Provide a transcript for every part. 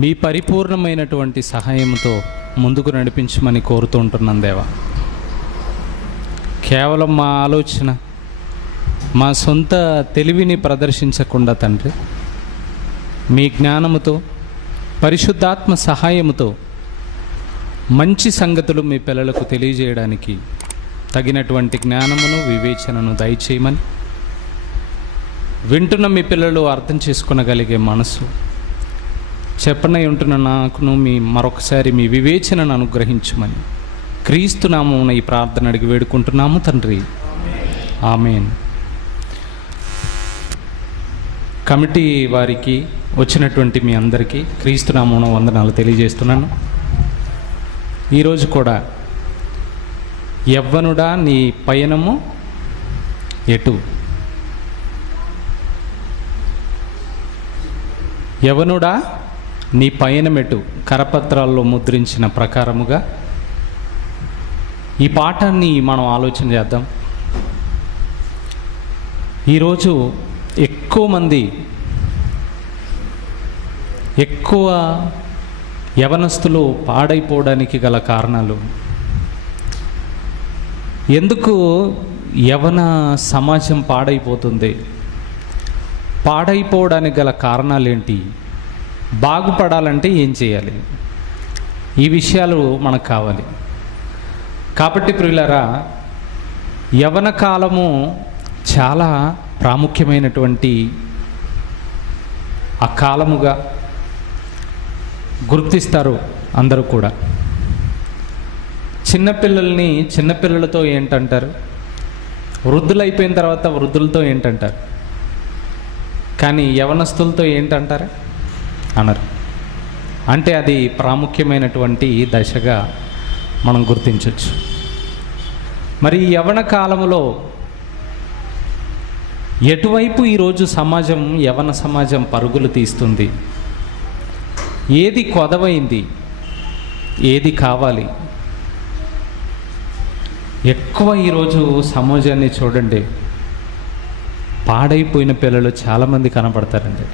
మీ పరిపూర్ణమైనటువంటి సహాయంతో ముందుకు నడిపించమని కోరుతూ ఉంటున్నాను దేవా. కేవలం మా ఆలోచన, మా సొంత తెలివిని ప్రదర్శించకుండా తండ్రి, మీ జ్ఞానముతో, పరిశుద్ధాత్మ సహాయముతో మంచి సంగతులు మీ పిల్లలకు తెలియజేయడానికి తగినటువంటి జ్ఞానమును, వివేచనను దయచేయమని, వింటున్న మీ పిల్లలు అర్థం చేసుకొనగలిగే మనసు, చెప్పనై ఉంటున్న నాకును మరొకసారి మీ వివేచనను అనుగ్రహించమని క్రీస్తు నామమున ఈ ప్రార్థన అడిగి వేడుకుంటున్నాము తండ్రి, ఆమేన్. కమిటీ వారికి, వచ్చినటువంటి మీ అందరికీ క్రీస్తు నామమున వందనాలు తెలియజేస్తున్నాను. ఈరోజు కూడా యవ్వనుడా నీ పయనము ఎటు, యవ్వనుడా నీ పయనమెటు కరపత్రాల్లో ముద్రించిన ప్రకారముగా ఈ పాఠాన్ని మనం ఆలోచన చేద్దాం. ఈరోజు ఎక్కువ యవనస్తులు పాడైపోవడానికి గల కారణాలు, ఎందుకు యవన సమాజం పాడైపోతుంది, పాడైపోవడానికి గల కారణాలు ఏంటి, బాగుపడాలంటే ఏం చేయాలి, ఈ విషయాలు మనకు కావాలి. కాబట్టి ప్రియులారా, యవన కాలము చాలా ప్రాముఖ్యమైనటువంటి ఆ కాలముగా గుర్తిస్తారు అందరూ కూడా. చిన్నపిల్లల్ని చిన్నపిల్లలతో ఏంటంటారు, వృద్ధులైపోయిన తర్వాత వృద్ధులతో ఏంటంటారు, కానీ యవనస్తులతో ఏంటంటారు అనరు. అంటే అది ప్రాముఖ్యమైనటువంటి దశగా మనం గుర్తించవచ్చు. మరి ఈ యవన కాలములో ఎటువైపు ఈరోజు సమాజం, యవన సమాజం పరుగులు తీస్తుంది, ఏది కొదవైంది, ఏది కావాలి? ఎక్కువ ఈరోజు సమాజాన్ని చూడండి, పాడైపోయిన పిల్లలు చాలామంది కనపడతారండి.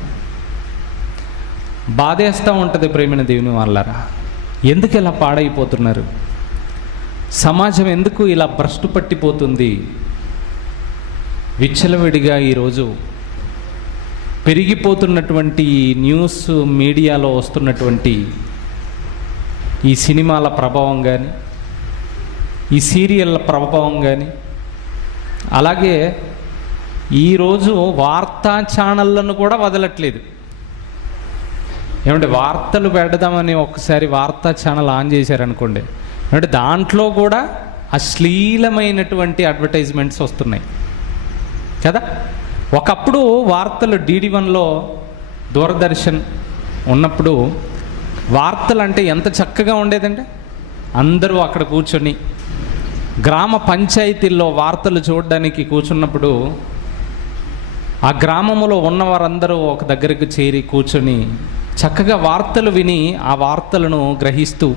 బాధేస్తూ ఉంటుంది ప్రేమైన దేవుని వాళ్ళారా, ఎందుకు ఇలా పాడైపోతున్నారు, సమాజం ఎందుకు ఇలా భ్రష్టు పట్టిపోతుంది? విచ్చలవిడిగా ఈరోజు పెరిగిపోతున్నటువంటి న్యూస్ మీడియాలో వస్తున్నటువంటి ఈ సినిమాల ప్రభావం కానీ, ఈ సీరియళ్ళ ప్రభావం కానీ, అలాగే ఈరోజు వార్తా ఛానళ్ళను కూడా వదలట్లేదు. ఏమంటే వార్తలు పెడదామని ఒకసారి వార్తా ఛానల్ ఆన్ చేశారనుకోండి, అంటే దాంట్లో కూడా అశ్లీలమైనటువంటి అడ్వర్టైజ్మెంట్స్ వస్తున్నాయి కదా. ఒకప్పుడు వార్తలు DD1లో, దూరదర్శన్ ఉన్నప్పుడు వార్తలు అంటే ఎంత చక్కగా ఉండేదంటే, అందరూ అక్కడ కూర్చొని గ్రామ పంచాయతీల్లో వార్తలు చూడడానికి కూర్చున్నప్పుడు ఆ గ్రామంలో ఉన్నవారందరూ ఒక దగ్గరకు చేరి కూర్చొని చక్కగా వార్తలు విని ఆ వార్తలను గ్రహిస్తూ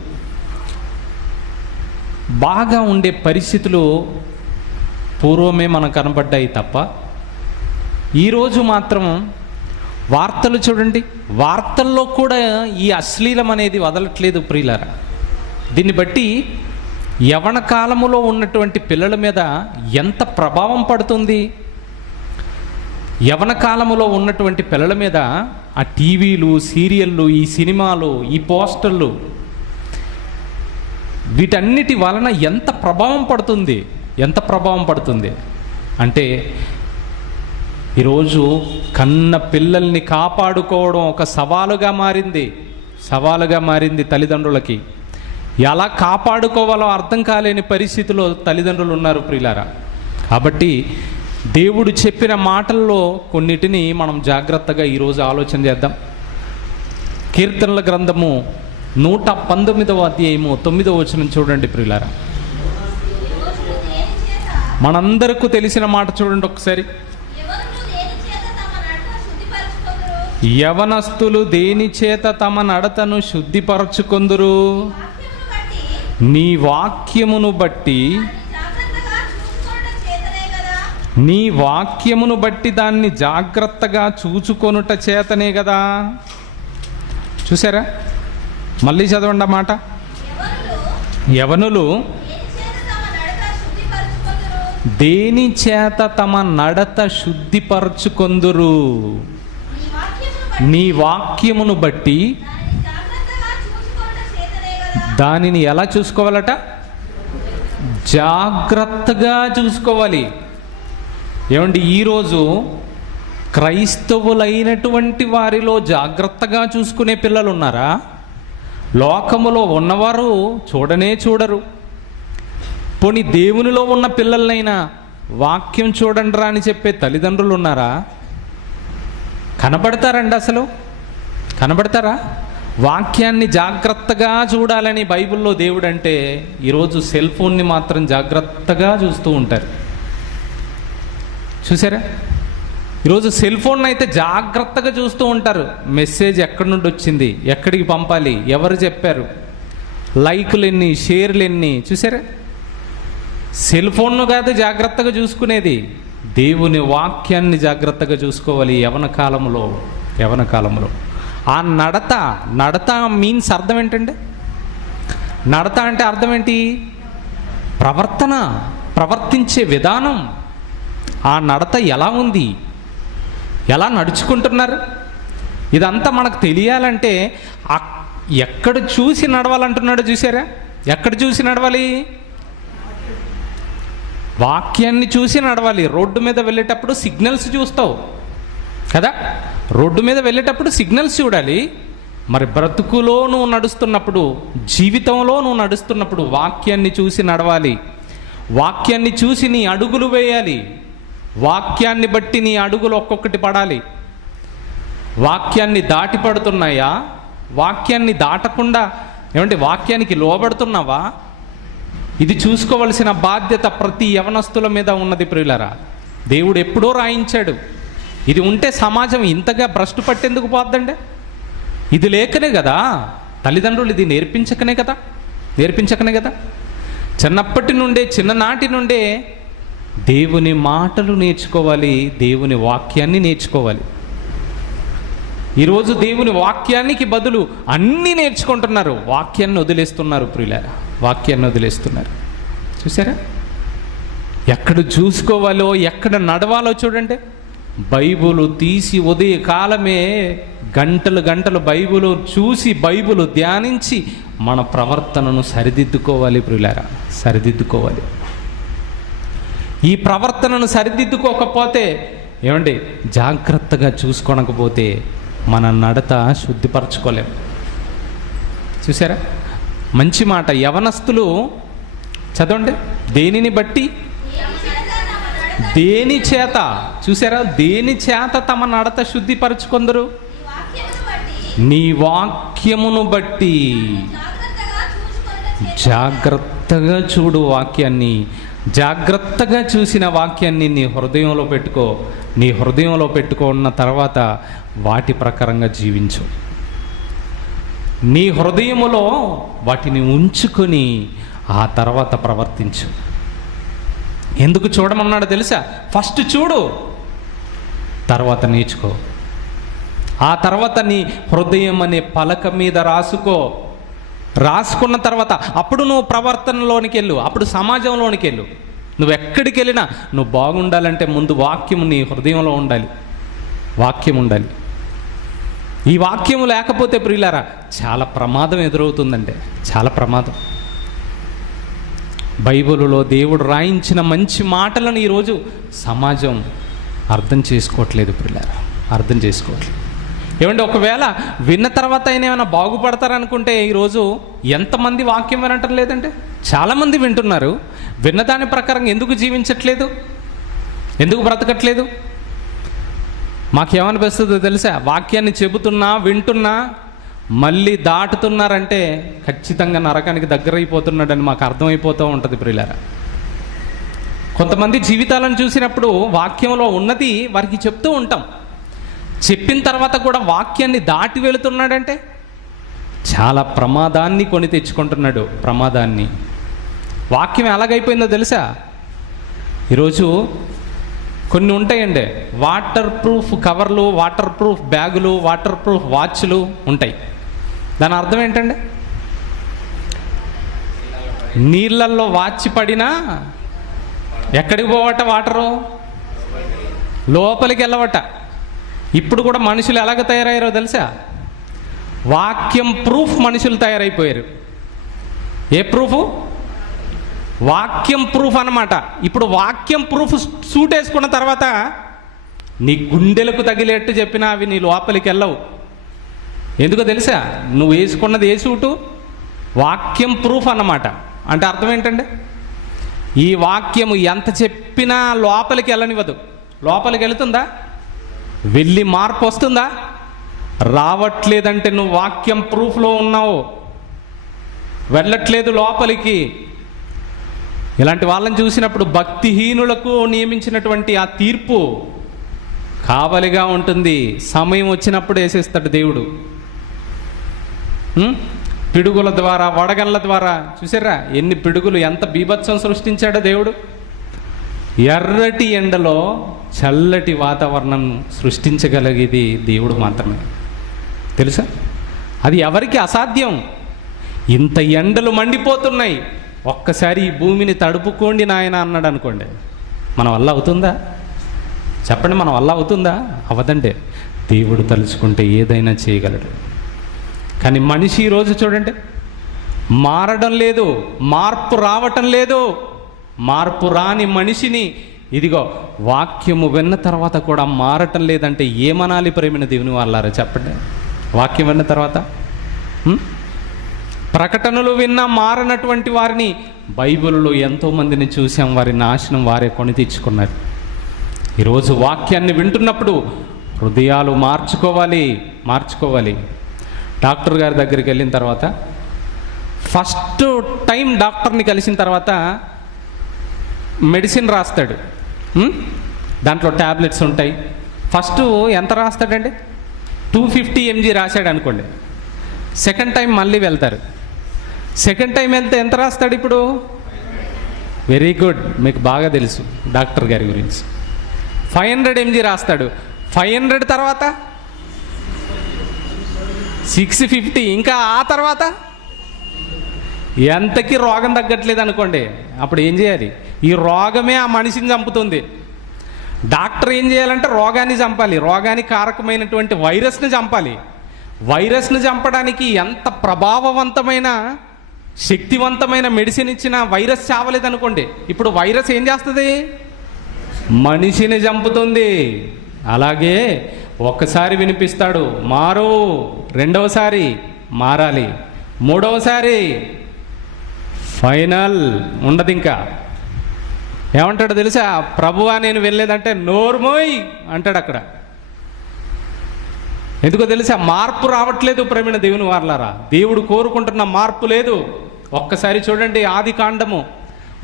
బాగా ఉండే పరిస్థితులు పూర్వమే మనకు కనబడ్డాయి తప్ప, ఈరోజు మాత్రం వార్తలు చూడండి, వార్తల్లో కూడా ఈ అశ్లీలం అనేది వదలట్లేదు ప్రియులారా. దీన్ని బట్టి యవన కాలములో ఉన్నటువంటి పిల్లల మీద ఎంత ప్రభావం పడుతుంది, యవన కాలములో ఉన్నటువంటి పిల్లల మీద ఆ టీవీలు, సీరియళ్ళు, ఈ సినిమాలు, ఈ పోస్టర్లు, వీటన్నిటి వలన ఎంత ప్రభావం పడుతుంది అంటే, ఈరోజు కన్న పిల్లల్ని కాపాడుకోవడం ఒక సవాలుగా మారింది తల్లిదండ్రులకి. ఎలా కాపాడుకోవాలో అర్థం కాలేని పరిస్థితిలో తల్లిదండ్రులు ఉన్నారు ప్రియులారా. కాబట్టి దేవుడు చెప్పిన మాటల్లో కొన్నిటిని మనం జాగ్రత్తగా ఈరోజు ఆలోచన చేద్దాం. కీర్తనల గ్రంథము 119వ అధ్యాయము 9వ వచనం చూడండి ప్రియులారా. మనందరికీ తెలిసిన మాట చూడండి ఒకసారి. యవనస్తులు దేని చేత తమ నడతను శుద్ధిపరచుకొందురు, నీ వాక్యమును బట్టి నీ వాక్యమును బట్టి దాన్ని జాగ్రత్తగా చూచుకొనుట చేతనే కదా. చూసారా? మళ్ళీ చదవండి ఆ మాట. యవనులు దేని చేత తమ నడత శుద్ధిపరచుకొందురు? నీ వాక్యమును బట్టి. దానిని ఎలా చూసుకోవాలట? జాగ్రత్తగా చూసుకోవాలి. ఏమండి, ఈరోజు క్రైస్తవులైనటువంటి వారిలో జాగ్రత్తగా చూసుకునే పిల్లలు ఉన్నారా? లోకములో ఉన్నవారు చూడనే చూడరు. పోనీ దేవునిలో ఉన్న పిల్లలనైనా వాక్యం చూడండి రా అని చెప్పే తల్లిదండ్రులు ఉన్నారా? కనబడతారండి? అసలు కనబడతారా? వాక్యాన్ని జాగ్రత్తగా చూడాలని బైబిల్లో దేవుడు అంటే, ఈరోజు సెల్ ఫోన్ని మాత్రం జాగ్రత్తగా చూస్తూ ఉంటారు. చూసారా? ఈరోజు సెల్ ఫోన్ అయితే జాగ్రత్తగా చూస్తూ ఉంటారు. మెసేజ్ ఎక్కడి నుండి వచ్చింది, ఎక్కడికి పంపాలి, ఎవరు చెప్పారు, లైకులు ఎన్ని, షేర్లు ఎన్ని. చూసారా? సెల్ ఫోన్ను కాదు జాగ్రత్తగా చూసుకునేది, దేవుని వాక్యాన్ని జాగ్రత్తగా చూసుకోవాలి. యవన కాలంలో ఆ నడత మీన్స్ అర్థం ఏంటంటే, నడత అంటే అర్థం ఏంటి? ప్రవర్తించే విధానం. ఆ నడత ఎలా ఉంది, ఎలా నడుచుకుంటున్నారు, ఇదంతా మనకు తెలియాలంటే ఎక్కడ చూసి నడవాలంటున్నాడో చూసారా? ఎక్కడ చూసి నడవాలి? వాక్యాన్ని చూసి నడవాలి. రోడ్డు మీద వెళ్ళేటప్పుడు సిగ్నల్స్ చూస్తావు కదా? రోడ్డు మీద వెళ్ళేటప్పుడు సిగ్నల్స్ చూడాలి. మరి బ్రతుకులో నువ్వు నడుస్తున్నప్పుడు, జీవితంలో నువ్వు నడుస్తున్నప్పుడు వాక్యాన్ని చూసి నడవాలి. వాక్యాన్ని చూసి నీ అడుగులు వేయాలి. వాక్యాన్ని బట్టి నీ అడుగులు ఒక్కొక్కటి పడాలి. వాక్యాన్ని దాటి పడుతున్నాయా? వాక్యాన్ని దాటకుండా ఏమంటే వాక్యానికి లోబడుతున్నావా? ఇది చూసుకోవలసిన బాధ్యత ప్రతి యవనస్తుల మీద ఉన్నది ప్రియులారా. దేవుడు ఎప్పుడో రాయించాడు. ఇది ఉంటే సమాజం ఇంతగా భ్రష్టు పట్టేందుకు పోద్దండి? ఇది లేకనే కదా తల్లిదండ్రులు ఇది నేర్పించకనే కదా చిన్ననాటి నుండే దేవుని మాటలు నేర్చుకోవాలి, దేవుని వాక్యాన్ని నేర్చుకోవాలి. ఈరోజు దేవుని వాక్యానికి బదులు అన్నీ నేర్చుకుంటున్నారు, వాక్యాన్ని వదిలేస్తున్నారు ప్రియులారా. వాక్యాన్ని వదిలేస్తున్నారు. చూసారా? ఎక్కడ చూసుకోవాలో, ఎక్కడ నడవాలో చూడండి. బైబులు తీసి ఉదయ కాలమే గంటలు బైబులు చూసి, బైబులు ధ్యానించి మన ప్రవర్తనను సరిదిద్దుకోవాలి ప్రియులారా, సరిదిద్దుకోవాలి. ఈ ప్రవర్తనను సరిదిద్దుకోకపోతే, ఏమండి, జాగ్రత్తగా చూసుకోనకపోతే మన నడత శుద్ధిపరచుకోలేం. చూసారా? మంచి మాట. యవనస్తులు చదవండి. దేనిని బట్టి, దేని చేత, చూసారా? దేని చేత తమ నడత శుద్ధిపరచుకొందరు? నీ వాక్యమును బట్టి. జాగ్రత్తగా చూడు వాక్యాన్ని. జాగ్రత్తగా చూసిన వాక్యాన్ని నీ హృదయంలో పెట్టుకో. నీ హృదయంలో పెట్టుకున్న తర్వాత వాటి ప్రకారంగా జీవించు. నీ హృదయములో వాటిని ఉంచుకొని ఆ తర్వాత ప్రవర్తించు. ఎందుకు చూడమన్నాడో తెలుసా? ఫస్ట్ చూడు, తర్వాత నేర్చుకో. ఆ తర్వాత నీ హృదయం అనే పలక మీద రాసుకున్న తర్వాత అప్పుడు నువ్వు ప్రవర్తనలోనికి వెళ్ళు, అప్పుడు సమాజంలోనికి వెళ్ళు. నువ్వు ఎక్కడికి వెళ్ళినా నువ్వు బాగుండాలంటే ముందు వాక్యం నీ హృదయంలో ఉండాలి. వాక్యం ఉండాలి. ఈ వాక్యము లేకపోతే ప్రియులారా చాలా ప్రమాదం ఎదురవుతుందంటే, చాలా ప్రమాదం. బైబిలులో దేవుడు రాయించిన మంచి మాటలను ఈరోజు సమాజం అర్థం చేసుకోవట్లేదు ప్రియులారా, అర్థం చేసుకోవట్లేదు. ఏమంటే ఒకవేళ విన్న తర్వాత అయినా ఏమైనా బాగుపడతారనుకుంటే ఈరోజు ఎంతమంది వాక్యం వినటం లేదంటే? చాలామంది వింటున్నారు. విన్నదాని ప్రకారం ఎందుకు జీవించట్లేదు, ఎందుకు బ్రతకట్లేదు? మాకేమనిపిస్తుందో తెలుసా? వాక్యాన్ని చెబుతున్నా, వింటున్నా, మళ్ళీ దాటుతున్నారంటే ఖచ్చితంగా నరకానికి దగ్గర అయిపోతున్నాడని మాకు అర్థమైపోతూ ఉంటుంది ప్రియులారా. కొంతమంది జీవితాలను చూసినప్పుడు వాక్యంలో ఉన్నది వారికి చెప్తూ ఉంటాం. చెప్పిన తర్వాత కూడా వాక్యాన్ని దాటి వెళుతున్నాడంటే చాలా ప్రమాదాన్ని కొని తెచ్చుకుంటున్నాడు. ప్రమాదాన్ని. వాక్యం ఎలాగైపోయిందో తెలుసా? ఈరోజు కొన్ని ఉంటాయండి, వాటర్ ప్రూఫ్ కవర్లు, వాటర్ ప్రూఫ్ బ్యాగులు, వాటర్ ప్రూఫ్ వాచ్లు ఉంటాయి. దాని అర్థం ఏంటండి? నీళ్ళల్లో వాచి పడినా ఎక్కడికి పోవట వాటరు? లోపలికి వెళ్ళవట. ఇప్పుడు కూడా మనుషులు ఎలాగ తయారయ్యారో తెలుసా? వాక్యం ప్రూఫ్ మనుషులు తయారైపోయారు. ఏ ప్రూఫ్? వాక్యం ప్రూఫ్ అన్నమాట. ఇప్పుడు వాక్యం ప్రూఫ్ సూట్ వేసుకున్న తర్వాత నీ గుండెలకు తగిలేట్టు చెప్పినా అవి నీ లోపలికి వెళ్ళవు. ఎందుకో తెలుసా? నువ్వు వేసుకున్నది ఏ సూటు? వాక్యం ప్రూఫ్ అన్నమాట. అంటే అర్థం ఏంటంటే, ఈ వాక్యము ఎంత చెప్పినా లోపలికి వెళ్ళనివ్వదు. లోపలికి వెళుతుందా? వెళ్ళి మార్పు వస్తుందా? రావట్లేదంటే నువ్వు వాక్యం ప్రూఫ్లో ఉన్నావు, వెళ్ళట్లేదు లోపలికి. ఇలాంటి వాళ్ళని చూసినప్పుడు భక్తిహీనులకు నియమించినటువంటి ఆ తీర్పు కావలిగా ఉంటుంది. సమయం వచ్చినప్పుడు వేసేస్తాడు దేవుడు. పిడుగుల ద్వారా, వడగళ్ళ ద్వారా. చూసారా ఎన్ని పిడుగులు, ఎంత బీభత్సం సృష్టించాడో దేవుడు. ఎర్రటి ఎండలో చల్లటి వాతావరణం సృష్టించగలిగేది దేవుడు మాత్రమే. తెలుసా? అది ఎవరికి అసాధ్యం. ఇంత ఎండలు మండిపోతున్నాయి, ఒక్కసారి ఈ భూమిని తడుపుకోండి నాయన అన్నాడు అనుకోండి, మన వల్ల అవుతుందా? చెప్పండి, మన వల్ల అవుతుందా? అవదంటే దేవుడు తలుచుకుంటే ఏదైనా చేయగలడు. కానీ మనిషి ఈరోజు చూడండి, మారడం లేదు, మార్పు రావటం లేదు. మార్పు రాని మనిషిని ఇదిగో వాక్యము విన్న తర్వాత కూడా మారటం లేదంటే ఏమనాలి ప్రేమిన దేవుని వాళ్ళారా? చెప్పండి. వాక్యం విన్న తర్వాత ప్రకటనలు విన్నా మారనటువంటి వారిని బైబిల్లో ఎంతోమందిని చూసాం. వారి నాశనం వారే కొని తెచ్చుకున్నారు. ఈరోజు వాక్యాన్ని వింటున్నప్పుడు హృదయాలు మార్చుకోవాలి. డాక్టర్ గారి దగ్గరికి వెళ్ళిన తర్వాత, ఫస్ట్ టైం డాక్టర్ని కలిసిన తర్వాత మెడిసిన్ రాస్తాడు. దాంట్లో ట్యాబ్లెట్స్ ఉంటాయి. ఫస్ట్ ఎంత రాస్తాడండి? 250 mg రాశాడు అనుకోండి. సెకండ్ టైం మళ్ళీ వెళ్తారు. సెకండ్ టైం వెళ్తే ఎంత రాస్తాడు ఇప్పుడు? వెరీ గుడ్, మీకు బాగా తెలుసు డాక్టర్ గారి గురించి. 500 mg రాస్తాడు. 500 తర్వాత 650, ఇంకా ఆ తర్వాత ఎంతకి రోగం తగ్గట్లేదు అనుకోండి, అప్పుడు ఏం చేయాలి? ఈ రోగమే ఆ మనిషిని చంపుతుంది. డాక్టర్ ఏం చేయాలంటే రోగాన్ని చంపాలి, రోగానికి కారకమైనటువంటి వైరస్ని చంపాలి. వైరస్ని చంపడానికి ఎంత ప్రభావవంతమైన శక్తివంతమైన మెడిసిన్ ఇచ్చినా వైరస్ చావలేదనుకోండి, ఇప్పుడు వైరస్ ఏం చేస్తుంది? మనిషిని చంపుతుంది. అలాగే ఒక్కసారి వినిపిస్తాడు మారు, రెండవసారి మారాలి, మూడవసారి ఫైనల్ ఉండదు. ఇంకా ఏమంటాడు తెలుసా? ప్రభువా నేను వెళ్ళేదంటే నోర్మోయ్ అంటాడు అక్కడ. ఎందుకో తెలుసా? మార్పు రావట్లేదు ప్రేమిణ దేవుని వారలారా. దేవుడు కోరుకుంటున్న మార్పు లేదు. ఒక్కసారి చూడండి, ఆదికాండము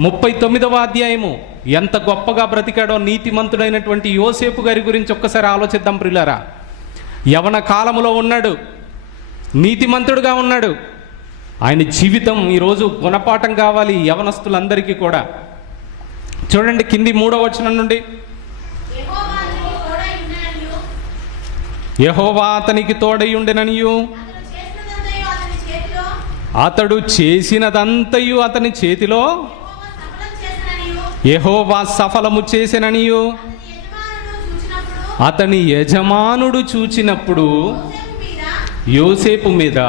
39వ అధ్యాయము. ఎంత గొప్పగా బ్రతికాడో నీతిమంతుడైనటువంటి యోసేపు గారి గురించి ఒక్కసారి ఆలోచిద్దాం ప్రియులారా. యవన కాలములో ఉన్నాడు, నీతిమంతుడుగా ఉన్నాడు. ఆయన జీవితం ఈరోజు గుణపాఠం కావాలి యవనస్తులందరికీ కూడా. చూడండి కింది 3వ వచనం నుండి, యెహోవా అతనికి తోడై ఉండెననియు, అతడు చేసినదంతయు అతని చేతిలో యెహోవా సఫలము చేసెననియు అతని యజమానుడు చూచినప్పుడు యోసేపు మీద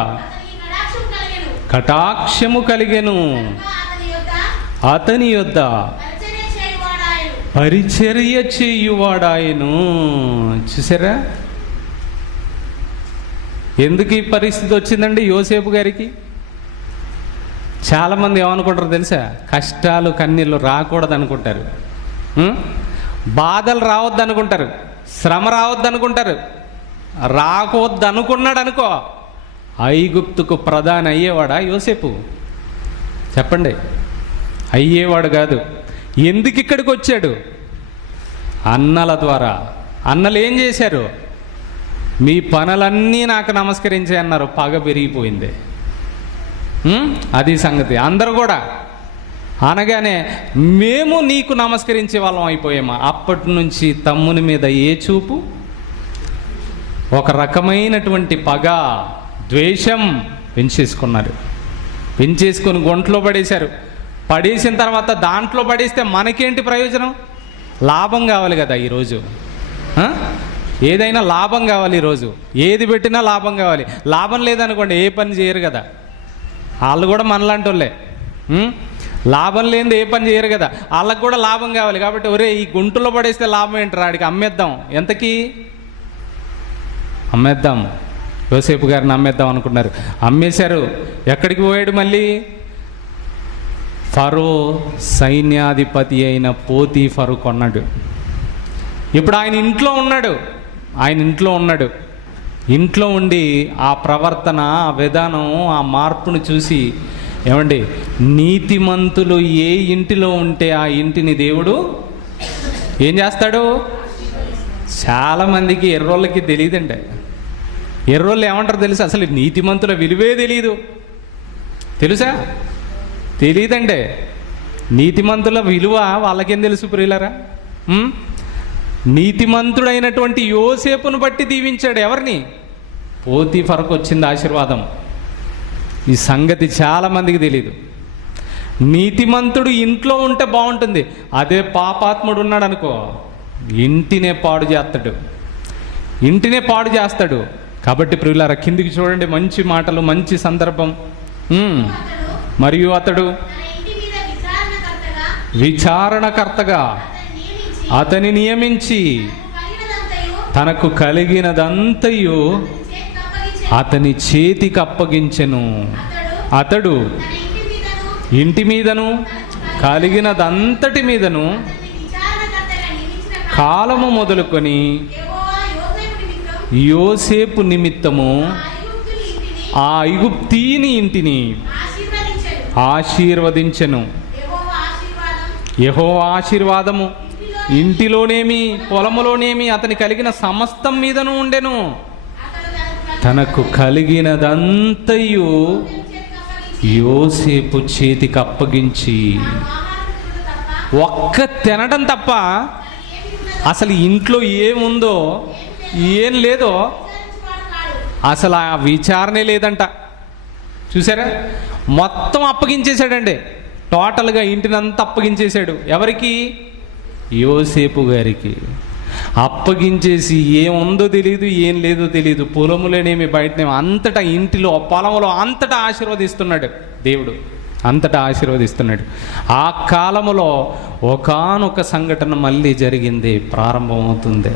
కటాక్షము కలిగెను. అతని యొద్ద పరిచర్య చేయువాడాయను. చూసారా ఎందుకు ఈ పరిస్థితి వచ్చిందండి యోసేపు గారికి? చాలామంది ఏమనుకుంటారు తెలుసా? కష్టాలు కన్నీళ్ళు రాకూడదు అనుకుంటారు, బాధలు రావద్దు అనుకుంటారు, శ్రమ రావద్దు అనుకుంటారు. రాకూడదు అనుకున్నాడు అనుకో, ఐగుప్తుకు ప్రధాని అయ్యేవాడా యోసేపు? చెప్పండి, అయ్యేవాడు కాదు. ఎందుకు ఇక్కడికి వచ్చాడు? అన్నల ద్వారా. అన్నలు ఏం చేశారు? మీ పనులన్నీ నాకు నమస్కరించే అన్నారు. పగ పెరిగిపోయింది. అది సంగతి. అందరూ కూడా అనగానే మేము నీకు నమస్కరించే వాళ్ళం అయిపోయామా? అప్పటి నుంచి తమ్ముని మీద ఏ చూపు? ఒక రకమైనటువంటి పగ, ద్వేషం పెంచేసుకున్నారు. పెంచేసుకొని గుంటలో పడేశారు. పడేసిన తర్వాత దాంట్లో పడేస్తే మనకేంటి ప్రయోజనం? లాభం కావాలి కదా ఈరోజు. ఏదైనా లాభం కావాలి ఈరోజు. ఏది పెట్టినా లాభం కావాలి. లాభం లేదనుకోండి ఏ పని చేయరు కదా. వాళ్ళు కూడా మనలాంటి వాళ్ళే. లాభం లేనిది ఏ పని చేయరు కదా. వాళ్ళకు కూడా లాభం కావాలి. కాబట్టి ఒరే ఈ గుంటలో పడేస్తే లాభం ఏంటి, ఆడికి అమ్మేద్దాం. ఎంతకి అమ్మేద్దాం? యోసేపు గారిని అమ్మేద్దాం అనుకున్నారు. అమ్మేశారు. ఎక్కడికి పోయాడు మళ్ళీ? ఫరో సైన్యాధిపతి అయిన పోతీఫరు కొన్నాడు. ఇప్పుడు ఆయన ఇంట్లో ఉన్నాడు. ఇంట్లో ఉండి ఆ ప్రవర్తన, ఆ విధానం, ఆ మార్పును చూసి, ఏమండి, నీతిమంతులు ఏ ఇంటిలో ఉంటే ఆ ఇంటిని దేవుడు ఏం చేస్తాడు? చాలామందికి ఎర్రోళ్ళకి తెలియదండి. ఎర్రోళ్ళు ఏమంటారు తెలుసా? అసలు నీతిమంతుల విలువే తెలియదు. తెలుసా? తెలియదండి. నీతిమంతుల విలువ వాళ్ళకేం తెలుసు ప్రియులారా? నీతిమంతుడైనటువంటి యోసేపును బట్టి దీవించాడు. ఎవరిని? పోతీఫరుకు వచ్చింది ఆశీర్వాదం. ఈ సంగతి చాలామందికి తెలియదు. నీతిమంతుడు ఇంట్లో ఉంటే బాగుంటుంది. అదే పాపాత్ముడు ఉన్నాడు అనుకో, ఇంటినే పాడు చేస్తాడు. కాబట్టి ప్రియులారా, కిందికి చూడండి, మంచి మాటలు, మంచి సందర్భం. మరియు అతడు విచారణకర్తగా అతని నియమించి తనకు కలిగినదంతయు అతని చేతికి అప్పగించెను. అతడు ఇంటి మీదను కలిగినదంతటి మీదను కాలము మొదలుకొని యోసేపు నిమిత్తము ఆ ఐగుప్తీని ఇంటిని ఆశీర్వదించెను. యెహోవా ఆశీర్వాదము ఇంటిలోనేమి పొలములోనేమి అతని కలిగిన సమస్తం మీదను ఉండెను. తనకు కలిగినదంతయు యోసేపు చేతికి అప్పగించి, ఒక్క తినడం తప్ప అసలు ఇంట్లో ఏముందో ఏం లేదో అసలు ఆ విచారణే లేదంట. చూసారా? మొత్తం అప్పగించేశాడండి. టోటల్గా ఇంటినంతా అప్పగించేశాడు. ఎవరికి? యోసేపు గారికి. అప్పగించేసి ఏముందో తెలియదు, ఏం లేదో తెలియదు, పొలములోనేమి బయటనేమి అంతటా, ఇంటిలో పొలంలో అంతటా ఆశీర్వదిస్తున్నాడు దేవుడు. అంతటా ఆశీర్వదిస్తున్నాడు. ఆ కాలములో ఒకానొక సంఘటన మళ్ళీ జరిగింది, ప్రారంభమవుతుంది.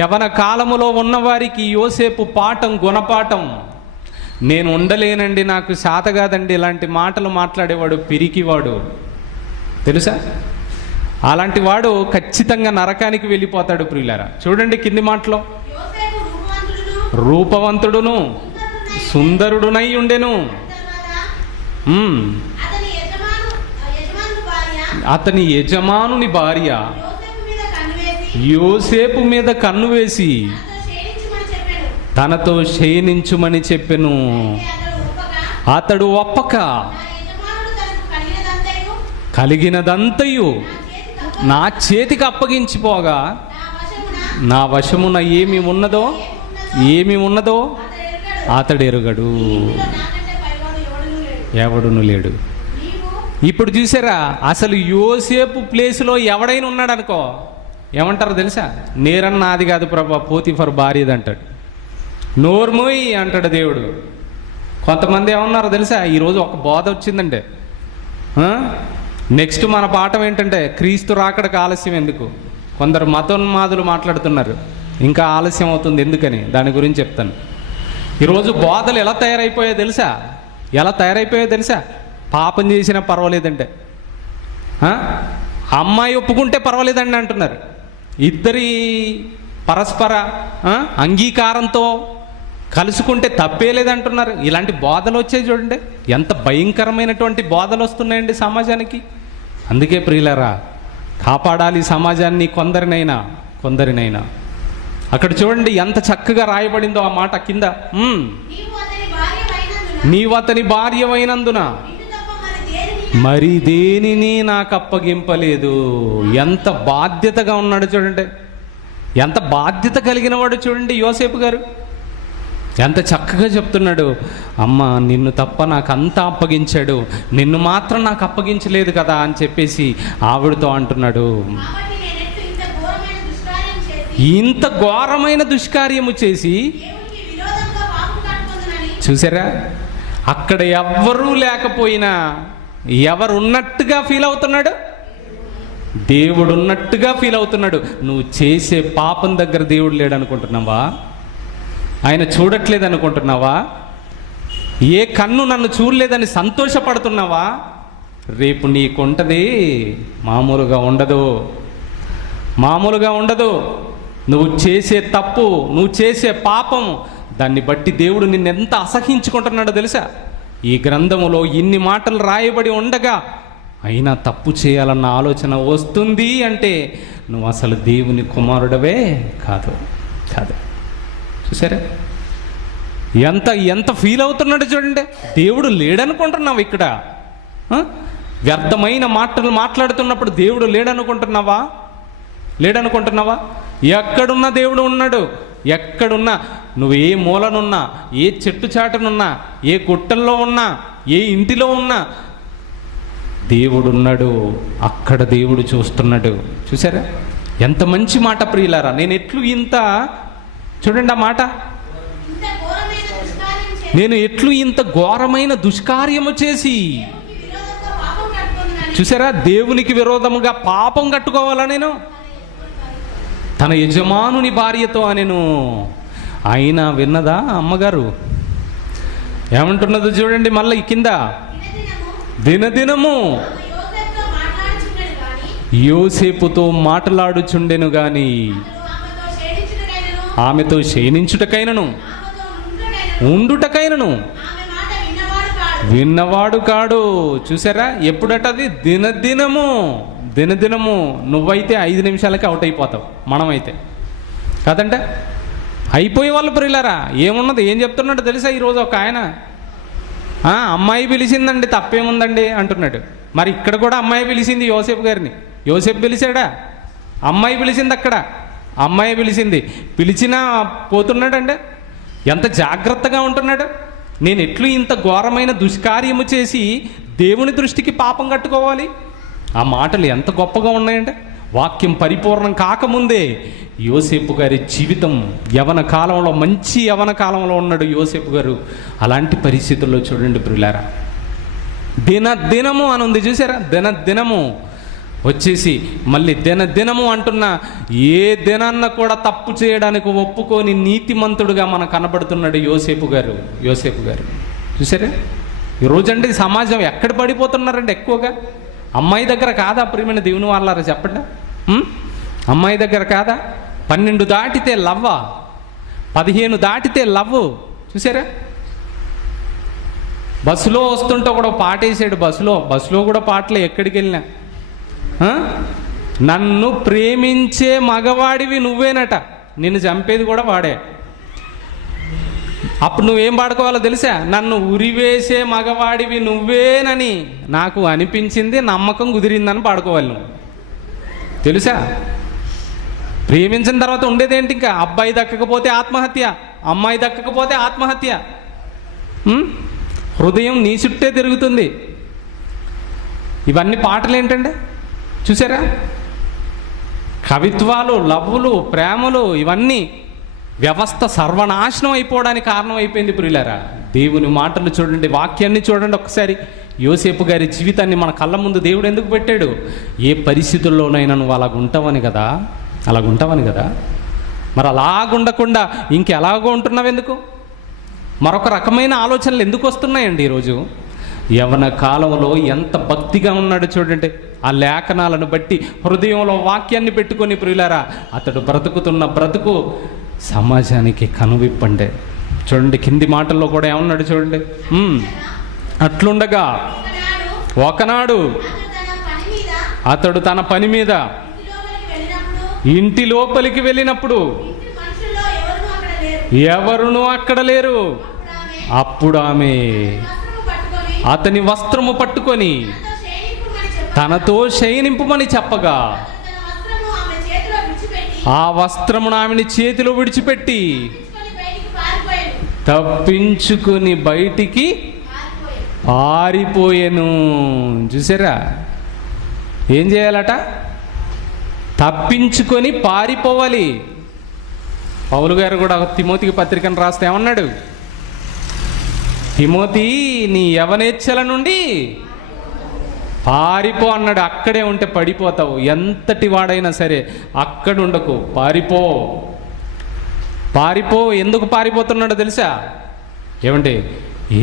యవన కాలములో ఉన్నవారికి యోసేపు పాఠం, గుణపాఠం. నేను ఉండలేనండి, నాకు శాత కాదండి, ఇలాంటి మాటలు మాట్లాడేవాడు పిరికివాడు. తెలుసా? అలాంటి వాడు ఖచ్చితంగా నరకానికి వెళ్ళిపోతాడు ప్రియులారా. చూడండి కింది మాటలో, రూపవంతుడును సుందరుడునై ఉండెను. అతని యజమానుని భార్య యోసేపు మీద కన్ను వేసి తనతో శయనించుమని చెప్పెను. అతడు ఒప్పక కలిగినదంతయు నా చేతికి అప్పగించిపోగా నా వశమున ఏమి ఉన్నదో అతడు ఎరుగడు, ఎవడును లేడు. ఇప్పుడు చూసారా, అసలు యోసేపు ప్లేస్లో ఎవడైనా ఉన్నాడు అనుకో, ఏమంటారు తెలుసా? నేరన్న నాది కాదు ప్రభా, పోతీఫర్ భార్యది అంటాడు. నోర్మోయ్ అంటాడు దేవుడు. కొంతమంది ఏమన్నారో తెలుసా? ఈరోజు ఒక బోధ వచ్చిందంటే, నెక్స్ట్ మన పాఠం ఏంటంటే క్రీస్తు రాకడకు ఆలస్యం ఎందుకు. కొందరు మతోన్మాదులు మాట్లాడుతున్నారు, ఇంకా ఆలస్యం అవుతుంది ఎందుకని. దాని గురించి చెప్తాను. ఈరోజు బోధలు ఎలా తయారైపోయాయో తెలుసా? పాపం చేసినా పర్వాలేదంటే, అమ్మాయి ఒప్పుకుంటే పర్వాలేదండి అంటున్నారు. ఇద్దరి పరస్పర అంగీకారంతో కలుసుకుంటే తప్పే లేదంటున్నారు. ఇలాంటి బోధలు వచ్చాయి చూడండి, ఎంత భయంకరమైనటువంటి బోధలు వస్తున్నాయండి సమాజానికి. అందుకే ప్రియులారా, కాపాడాలి సమాజాన్ని, కొందరినైనా. అక్కడ చూడండి ఎంత చక్కగా రాయబడిందో ఆ మాట కింద. నీవు అతని భార్యవైనందున మరి దేనిని నాకు అప్పగింపలేదు. ఎంత బాధ్యతగా ఉన్నాడు చూడండి, ఎంత బాధ్యత కలిగిన వాడు చూడండి యోసేపు గారు. ఎంత చక్కగా చెప్తున్నాడు. అమ్మ నిన్ను తప్ప నాకు అంతా అప్పగించాడు, నిన్ను మాత్రం నాకు అప్పగించలేదు కదా అని చెప్పేసి ఆవిడతో అంటున్నాడు. ఇంత ఘోరమైన దుష్కార్యము చేసి, చూసారా, అక్కడ ఎవ్వరూ లేకపోయినా ఎవరు ఉన్నట్టుగా ఫీల్ అవుతున్నాడు, దేవుడు ఉన్నట్టుగా ఫీల్ అవుతున్నాడు. నువ్వు చేసే పాపం దగ్గర దేవుడు లేడనుకుంటున్నావా? ఆయన చూడట్లేదు అనుకుంటున్నావా? ఏ కన్ను నన్ను చూడలేదని సంతోషపడుతున్నావా? రేపు నీకుంటది మామూలుగా ఉండదు, మామూలుగా ఉండదు. నువ్వు చేసే తప్పు, నువ్వు చేసే పాపం, దాన్ని బట్టి దేవుడు నిన్నెంత అసహించుకుంటున్నాడో తెలుసా? ఈ గ్రంథములో ఇన్ని మాటలు రాయబడి ఉండగా అయినా తప్పు చేయాలన్న ఆలోచన వస్తుంది అంటే నువ్వు అసలు దేవుని కుమారుడవే కాదు. కాదు. చూసారా ఎంత ఫీల్ అవుతున్నాడు చూడండి. దేవుడు లేడనుకుంటున్నావు ఇక్కడ. వ్యర్థమైన మాటలు మాట్లాడుతున్నప్పుడు దేవుడు లేడనుకుంటున్నావా? లేడనుకుంటున్నావా? ఎక్కడున్నా దేవుడు ఉన్నాడు. ఎక్కడున్నా, నువ్వు ఏ మూలనున్నా, ఏ చెట్టు చాటునున్నా, ఏ గుట్టల్లో ఉన్నా, ఏ ఇంటిలో ఉన్నా దేవుడున్నాడు. అక్కడ దేవుడు చూస్తున్నాడు. చూసారా ఎంత మంచి మాట ప్రియులారా. నేను ఎట్లు ఇంత, చూడండి ఆ మాట, నేను ఎట్లు ఇంత ఘోరమైన దుష్కార్యము చేసి, చూసారా, దేవునికి విరోధముగా పాపం కట్టుకోవాలా నేను, తన యజమానుని భార్యతో అనెను. అయినా విన్నదా అమ్మగారు? ఏమంటున్నదో చూడండి మళ్ళీ కింద, దినదినము యోసేపుతో మాట్లాడుచుండెను గాని ఆమెతో శయనించుటకైనను ఉండుటకైనను విన్నవాడు కాడు. చూసారా, ఎప్పుడటది? దినదినము. దినదినము. నువ్వైతే 5 నిమిషాలకి అవుట్ అయిపోతావు, మనమైతే కాదంటే అయిపోయే వాళ్ళు ప్రియులారా. ఏమున్నది, ఏం చెప్తున్నాడు తెలుసా? ఈరోజు ఒక ఆయన అమ్మాయి పిలిచిందండి, తప్పేముందండి అంటున్నాడు. మరి ఇక్కడ కూడా అమ్మాయి పిలిచింది యోసేపు గారిని. యోసేపు పిలిచాడా? అమ్మాయి పిలిచింది. అక్కడ అమ్మాయి పిలిచింది. పిలిచినా పోతున్నాడంటే ఎంత జాగ్రత్తగా ఉంటున్నాడు. నేను ఎట్లు ఇంత ఘోరమైన దుష్కార్యము చేసి దేవుని దృష్టికి పాపం కట్టుకోవాలి? ఆ మాటలు ఎంత గొప్పగా ఉన్నాయంటే, వాక్యం పరిపూర్ణం కాకముందే యోసేపు గారి జీవితం యవన కాలంలో, మంచి యవన కాలంలో ఉన్నాడు యోసేపు గారు. అలాంటి పరిస్థితుల్లో చూడండి ప్రియులారా, దినదినము అని ఉంది చూసారా, దినదినము వచ్చేసి మళ్ళీ దినదినము అంటున్నా. ఏ దినాన్న కూడా తప్పు చేయడానికి ఒప్పుకొని నీతిమంతుడుగా మనకు కనబడుతున్నాడు యోసేపు గారు. యోసేపు గారు చూసారా, ఈరోజండి సమాజం ఎక్కడ పడిపోతున్నారండి ఎక్కువగా? అమ్మాయి దగ్గర కాదా ప్రియమైన దేవుని వాళ్ళారా చెప్పండి? అమ్మాయి దగ్గర కాదా? 12 దాటితే లవ్వా, 15 దాటితే లవ్. చూసారా, బస్సులో వస్తుంటే కూడా పాటేసాడు. బస్సులో కూడా పాటలే. ఎక్కడికి వెళ్ళినా నన్ను ప్రేమించే మగవాడివి నువ్వేనట, నిన్ను చంపేది కూడా వాడే. అప్పుడు నువ్వేం పాడుకోవాలో తెలుసా? నన్ను ఉరివేసే మగవాడివి నువ్వేనని నాకు అనిపించింది, నమ్మకం కుదిరిందని పాడుకోవాలి నువ్వు. తెలుసా, ప్రేమించిన తర్వాత ఉండేదేంటి? ఇంకా అబ్బాయి దక్కకపోతే ఆత్మహత్య, అమ్మాయి దక్కకపోతే ఆత్మహత్య. హృదయం నీ చుట్టే తిరుగుతుంది. ఇవన్నీ పాటలు ఏంటండి? చూసారా, కవిత్వాలు, లవ్వులు, ప్రేమలు, ఇవన్నీ వ్యవస్థ సర్వనాశనం అయిపోవడానికి కారణం అయిపోయింది ప్రియులారా. దేవుని మాటలు చూడండి, వాక్యాన్ని చూడండి ఒకసారి. యోసేపు గారి జీవితాన్ని మన కళ్ళ ముందు దేవుడు ఎందుకు పెట్టాడు? ఏ పరిస్థితుల్లోనైనా నువ్వు అలాగుంటావని కదా, అలాగుంటావని కదా. మరి అలాగుండకుండా ఇంకెలాగో ఉంటున్నావు ఎందుకు? మరొక రకమైన ఆలోచనలు ఎందుకు వస్తున్నాయండి ఈరోజు? యవన కాలంలో ఎంత భక్తిగా ఉన్నాడు చూడండి. ఆ లేఖనాలను బట్టి హృదయంలో వాక్యాన్ని పెట్టుకొని ప్రియులారా, అతడు బ్రతుకుతున్న బ్రతుకు సమాజానికి కనువిప్పండే. చూడండి కింది మాటల్లో కూడా ఏమన్నాడు చూడండి. అట్లుండగా ఒకనాడు అతడు తన పని మీద ఇంటి లోపలికి వెళ్ళినప్పుడు ఎవరునూ అక్కడ లేరు. అప్పుడు ఆమె అతని వస్త్రము పట్టుకొని తనతో శయనింపుమని చెప్పగా ఆ వస్త్రమును ఆమెని చేతిలో విడిచిపెట్టి తప్పించుకుని బయటికి పారిపోయెను. చూసారా, ఏం చేయాలట? తప్పించుకొని పారిపోవాలి. పౌలు గారు కూడా తిమోతికి పత్రికను రాస్తే ఏమన్నాడు? తిమోతి, నీ యవనేచ్ఛల నుండి పారిపో అన్నాడు. అక్కడే ఉంటే పడిపోతావు. ఎంతటి వాడైనా సరే అక్కడ ఉండకు, పారిపో. పారిపో. ఎందుకు పారిపోతున్నాడో తెలుసా? ఏమంటే,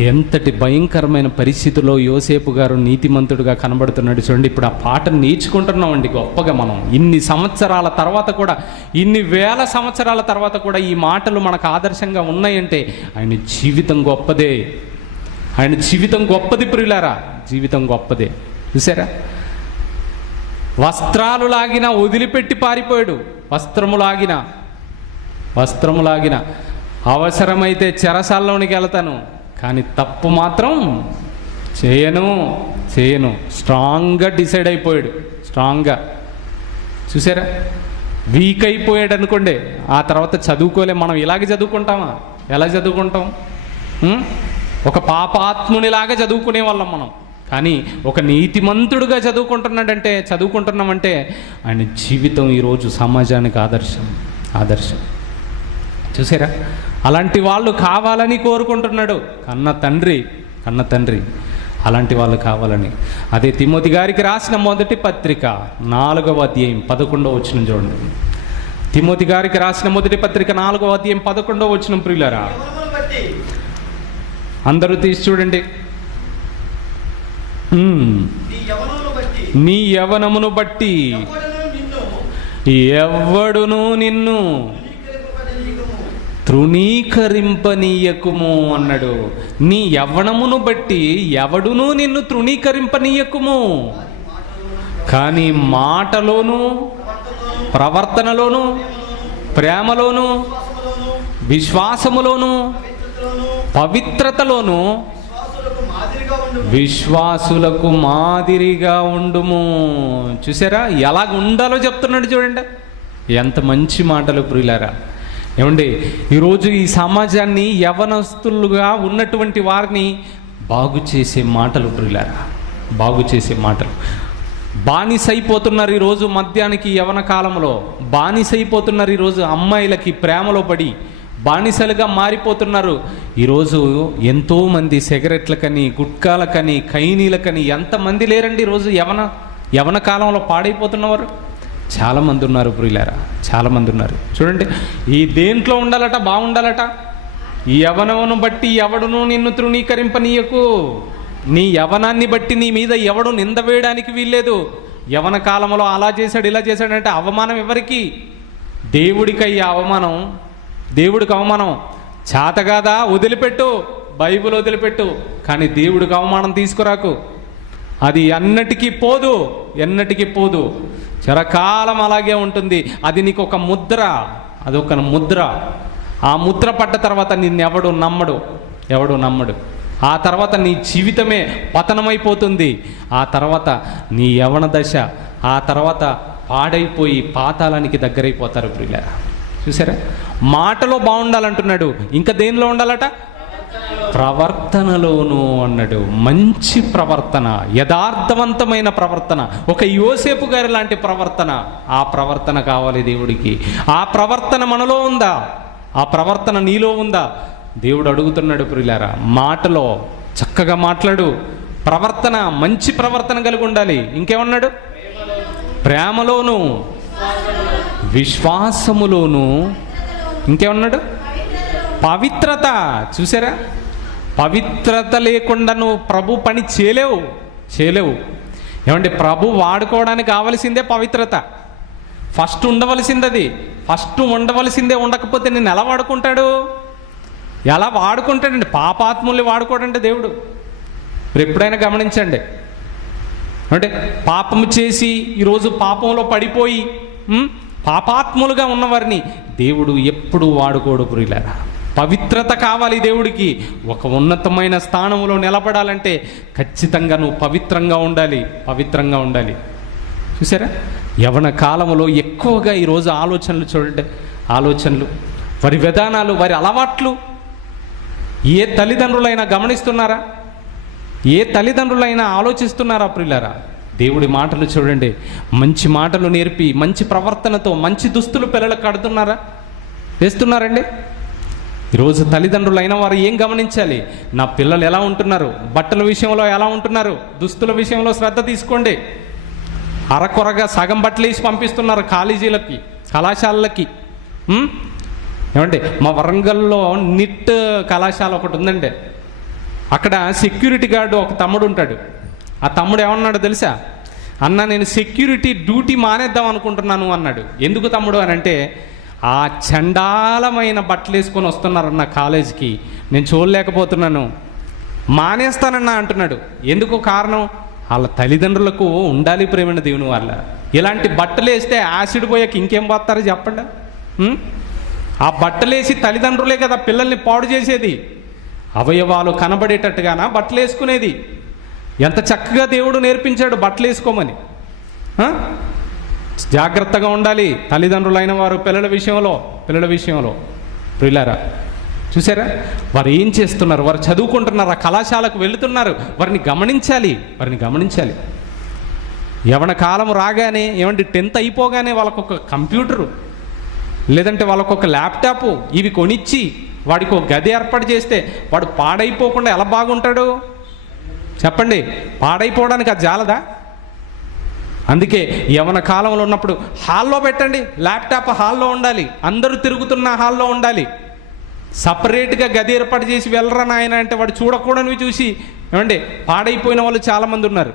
ఎంతటి భయంకరమైన పరిస్థితుల్లో యోసేపు గారు నీతిమంతుడుగా కనబడుతున్నాడు. చూడండి, ఇప్పుడు ఆ పాటను నేర్చుకుంటున్నామండి గొప్పగా మనం. ఇన్ని సంవత్సరాల తర్వాత కూడా, ఇన్ని వేల సంవత్సరాల తర్వాత కూడా ఈ మాటలు మనకు ఆదర్శంగా ఉన్నాయంటే ఆయన జీవితం గొప్పదే. ఆయన జీవితం గొప్పది ప్రియులారా, జీవితం గొప్పదే. చూసారా, వస్త్రాలు లాగిన వదిలిపెట్టి పారిపోయాడు. వస్త్రము లాగిన అవసరమైతే చెరసాల్లోనికి వెళ్తాను, కానీ తప్పు మాత్రం చేయను. స్ట్రాంగ్గా డిసైడ్ అయిపోయాడు. స్ట్రాంగ్గా. చూసారా, వీక్ అయిపోయాడు అనుకోండి, ఆ తర్వాత చదువుకోలే. మనం ఇలాగే చదువుకుంటామా? ఎలా చదువుకుంటాం? ఒక పాపాత్మునిలాగా చదువుకునే వాళ్ళం మనం. కానీ ఒక నీతిమంతుడుగా చదువుకుంటున్నామంటే ఆయన జీవితం ఈరోజు సమాజానికి ఆదర్శం. చూసారా, అలాంటి వాళ్ళు కావాలని కోరుకుంటున్నాడు కన్న తండ్రి. అలాంటి వాళ్ళు కావాలని. అదే తిమోతి గారికి రాసిన మొదటి పత్రిక 4వ అధ్యాయం 11వ వచనం చూడండి. తిమోతి గారికి రాసిన మొదటి పత్రిక 4వ అధ్యాయం 11వ వచనం ప్రియులారా, అందరూ తీసి చూడండి. నీ యవనమును బట్టి ఎవడును నిన్ను తృణీకరింపనీయకుము అన్నాడు. నీ యవ్వనమును బట్టి ఎవడును నిన్ను తృణీకరింపనీయకుము, కానీ మాటలోను, ప్రవర్తనలోను, ప్రేమలోను, విశ్వాసములోను, పవిత్రతలోను విశ్వాసులకు మాదిరిగా ఉండుము. చూసారా, ఎలాగ ఉండాలో చెప్తున్నాడు. చూడండి, ఎంత మంచి మాటలు ప్రియులారా. ఏమండి, ఈరోజు ఈ సమాజాన్ని యవనస్తులుగా ఉన్నటువంటి వారిని బాగు చేసే మాటలు ప్రియులారా, బాగు చేసే మాటలు. బానిసైపోతున్నారు ఈరోజు మద్యానికి. యవన కాలంలో బానిసైపోతున్నారు ఈరోజు. అమ్మాయిలకి ప్రేమలో పడి బానిసలుగా మారిపోతున్నారు ఈరోజు. ఎంతోమంది సిగరెట్లకని, గుట్కాలకని, ఖైనీలకని ఎంతమంది లేరండి ఈరోజు. యవన కాలంలో పాడైపోతున్నవారు చాలామంది ఉన్నారు ప్రియులారా, చాలామంది ఉన్నారు. చూడండి, ఈ దేంట్లో ఉండాలట? బాగుండాలట. ఈ యవనమును బట్టి ఎవడును నిన్ను తృణీకరింపనీయకు. నీ యవనాన్ని బట్టి నీ మీద ఎవడు నింద వేయడానికి వీల్లేదు. యవన కాలంలో అలా చేశాడు, ఇలా చేశాడంటే అవమానం ఎవరికి? దేవుడికి అయ్యే అవమానం. దేవుడికి అవమానం చేతగాదా? వదిలిపెట్టు, బైబిల్ వదిలిపెట్టు, కానీ దేవుడికి అవమానం తీసుకురాకు. అది ఎన్నటికీ పోదు. చిరకాలం అలాగే ఉంటుంది. అది నీకు ఒక ముద్ర, అదొక ముద్ర. ఆ ముద్ర పడ్డ తర్వాత నిన్నెవడు నమ్మడు. ఆ తర్వాత నీ జీవితమే పతనమైపోతుంది. ఆ తర్వాత నీ యవన దశ, ఆ తర్వాత పాడైపోయి పాతాళానికి దగ్గరైపోతారు ప్రియులారా. చూసారా, మాటలో బాగుండాలంటున్నాడు. ఇంకా దేనిలో ఉండాలట? ప్రవర్తనలోను అన్నాడు. మంచి ప్రవర్తన, యథార్థవంతమైన ప్రవర్తన, ఒక యోసేపు గారి లాంటి ప్రవర్తన. ఆ ప్రవర్తన కావాలి దేవుడికి. ఆ ప్రవర్తన మనలో ఉందా? ఆ ప్రవర్తన నీలో ఉందా? దేవుడు అడుగుతున్నాడు ప్రియులారా. మాటలో చక్కగా మాట్లాడు. ప్రవర్తన, మంచి ప్రవర్తన కలిగి ఉండాలి. ఇంకేమన్నాడు? ప్రేమలోను, విశ్వాసములోను, ఇంకేమన్నాడు? పవిత్రత. చూసారా, పవిత్రత లేకుండా నువ్వు ప్రభు పని చేయలేవు. ఏమంటే, ప్రభు వాడుకోవడానికి కావలసిందే పవిత్రత. ఫస్ట్ ఉండవలసింది. ఉండకపోతే నేను ఎలా వాడుకుంటాడు? ఎలా వాడుకుంటాడండి? పాపాత్ముల్ని వాడుకోడంటే దేవుడు. మీరు ఎప్పుడైనా గమనించండి. అంటే పాపము చేసి ఈరోజు పాపంలో పడిపోయి పాపాత్ములుగా ఉన్నవారిని దేవుడు ఎప్పుడు వాడుకోడు ప్రియులారా. పవిత్రత కావాలి దేవుడికి. ఒక ఉన్నతమైన స్థానంలో నిలబడాలంటే ఖచ్చితంగా నువ్వు పవిత్రంగా ఉండాలి. చూసారా, యవన కాలంలో ఎక్కువగా ఈరోజు ఆలోచనలు చూడండి. వారి విధానాలు, వారి అలవాట్లు ఏ తల్లిదండ్రులైనా గమనిస్తున్నారా? ఏ తల్లిదండ్రులైనా ఆలోచిస్తున్నారా ప్రియులారా? దేవుడి మాటలు చూడండి, మంచి మాటలు నేర్పి మంచి ప్రవర్తనతో మంచి దుస్తులు పిల్లలకు కడుతున్నారా? వేస్తున్నారండి? ఈరోజు తల్లిదండ్రులైన వారు ఏం గమనించాలి? నా పిల్లలు ఎలా ఉంటున్నారు, బట్టల విషయంలో ఎలా ఉంటున్నారు, దుస్తుల విషయంలో శ్రద్ధ తీసుకోండి. అరకొరగా సగం బట్టలు వేసి పంపిస్తున్నారు కాలేజీలకి, కళాశాలలకి. ఏమండి, మా వరంగల్లో నిట్ కళాశాల ఒకటి ఉందండి. అక్కడ సెక్యూరిటీ గార్డు ఒక తమ్ముడు ఉంటాడు. ఆ తమ్ముడు ఏమన్నాడు తెలుసా? అన్న, నేను సెక్యూరిటీ డ్యూటీ మానేద్దాం అనుకుంటున్నాను అన్నాడు. ఎందుకు తమ్ముడు అని అంటే, ఆ చండాలమైన బట్టలు వేసుకొని వస్తున్నారన్న కాలేజీకి, నేను చూడలేకపోతున్నాను, మానేస్తానన్నా అంటున్నాడు. ఎందుకు కారణం? వాళ్ళ తల్లిదండ్రులకు ఉండాలి ప్రేమైన దేవుని వాళ్ళ. ఇలాంటి బట్టలు వేస్తే యాసిడ్ పోయాక ఇంకేం పోతారో చెప్పండి. ఆ బట్టలు వేసి తల్లిదండ్రులే కదా పిల్లల్ని పాడు చేసేది. అవయవాలు కనబడేటట్టుగానా బట్టలు వేసుకునేది? ఎంత చక్కగా దేవుడు నేర్పించాడు బట్టలు వేసుకోమని. జాగ్రత్తగా ఉండాలి తల్లిదండ్రులైన వారు పిల్లల విషయంలో. ప్రియులారా, చూసారా వారు ఏం చేస్తున్నారు? వారు చదువుకుంటున్నారు, ఆ కళాశాలకు వెళుతున్నారు. వారిని గమనించాలి. యవ్వన కాలం రాగానే, ఏమంటే 10th అయిపోగానే వాళ్ళకొక కంప్యూటరు, లేదంటే వాళ్ళకొక ల్యాప్టాపు ఇవి కొనిచ్చి వాడికి ఒక గది ఏర్పాటు చేస్తే వాడు పాడైపోకుండా ఎలా బాగుంటాడు చెప్పండి? పాడైపోవడానికి అది జాలదా? అందుకే యవ్వన కాలంలో ఉన్నప్పుడు హాల్లో పెట్టండి, ల్యాప్టాప్ హాల్లో ఉండాలి, అందరూ తిరుగుతున్న హాల్లో ఉండాలి. సపరేట్గా గది ఏర్పాటు చేసి వెళ్ళరా నాయన అంటే వాడు చూడకూడనివి చూసి ఏమండి పాడైపోయిన వాళ్ళు చాలామంది ఉన్నారు.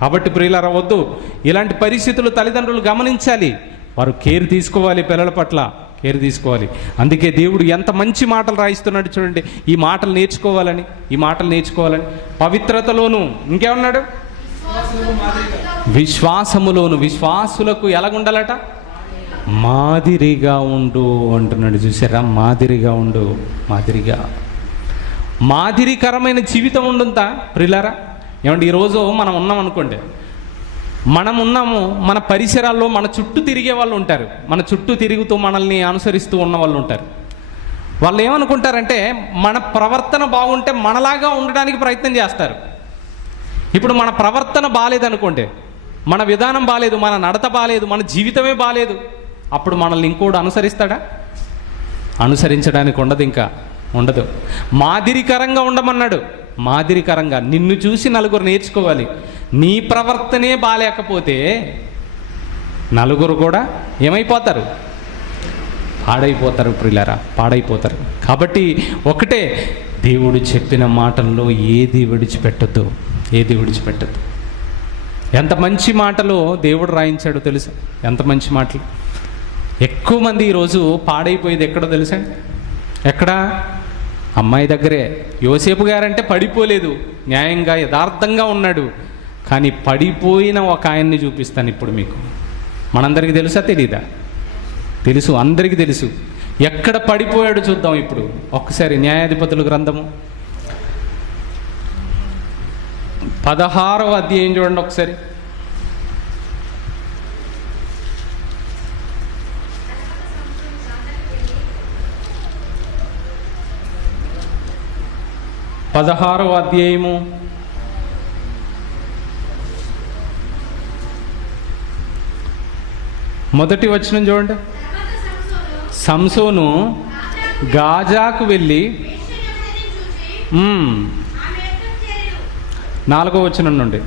కాబట్టి ప్రియులారా, వద్దు. ఇలాంటి పరిస్థితులు తల్లిదండ్రులు గమనించాలి. వారు కేర్ తీసుకోవాలి, పిల్లల పట్ల కేర్ తీసుకోవాలి. అందుకే దేవుడు ఎంత మంచి మాటలు రాయిస్తున్నాడు చూడండి. ఈ మాటలు నేర్చుకోవాలని పవిత్రతలోను, ఇంకేమన్నాడు? విశ్వాసములోను. విశ్వాసులకు ఎలాగుండాలట? మాదిరిగా ఉండు అంటున్నాడు. చూసారా? మాదిరిగా ఉండు. మాదిరికరమైన జీవితం ఉండుందా ప్రియులారా? ఏమంటే ఈరోజు మనం ఉన్నాం అనుకోండి, మన పరిసరాల్లో మన చుట్టూ తిరిగే వాళ్ళు ఉంటారు, మన చుట్టూ తిరుగుతూ మనల్ని అనుసరిస్తూ ఉన్న వాళ్ళు ఉంటారు. వాళ్ళు ఏమనుకుంటారంటే మన ప్రవర్తన బాగుంటే మనలాగా ఉండడానికి ప్రయత్నం చేస్తారు. ఇప్పుడు మన ప్రవర్తన బాలేదనుకోండి, మన విధానం బాలేదు, మన నడత బాలేదు, మన జీవితమే బాలేదు, అప్పుడు మనల్ని ఇంకోడు అనుసరిస్తాడా? అనుసరించడానికి ఉండదు. మాదిరికరంగా ఉండమన్నాడు. మాదిరికరంగా నిన్ను చూసి నలుగురు నేర్చుకోవాలి. నీ ప్రవర్తనే బాలేకపోతే నలుగురు కూడా ఏమైపోతారు? పాడైపోతారు ప్రియులారా, పాడైపోతారు. కాబట్టి ఒకటే, దేవుడు చెప్పిన మాటల్లో ఏది విడిచిపెట్టద్దు. ఎంత మంచి మాటలు దేవుడు రాయించాడో తెలుసా? ఎంత మంచి మాటలు. ఎక్కువ మంది ఈరోజు పాడైపోయేది ఎక్కడో తెలుసా? ఎక్కడా? అమ్మాయి దగ్గరే. యోసేపు గారంటే పడిపోలేదు, న్యాయంగా యథార్థంగా ఉన్నాడు. కానీ పడిపోయిన ఒక ఆయన్ని చూపిస్తాను ఇప్పుడు మీకు. మనందరికీ తెలుసా తెలీదా? తెలుసు, అందరికీ తెలుసు. ఎక్కడ పడిపోయాడు చూద్దాం ఇప్పుడు ఒక్కసారి. న్యాయాధిపతుల గ్రంథము 16వ అధ్యాయం చూడండి ఒకసారి. పదహారవ అధ్యాయము 1వ వచనం చూడండి. సంసోను గాజాకు వెళ్ళి 4వ వచనం నుండి,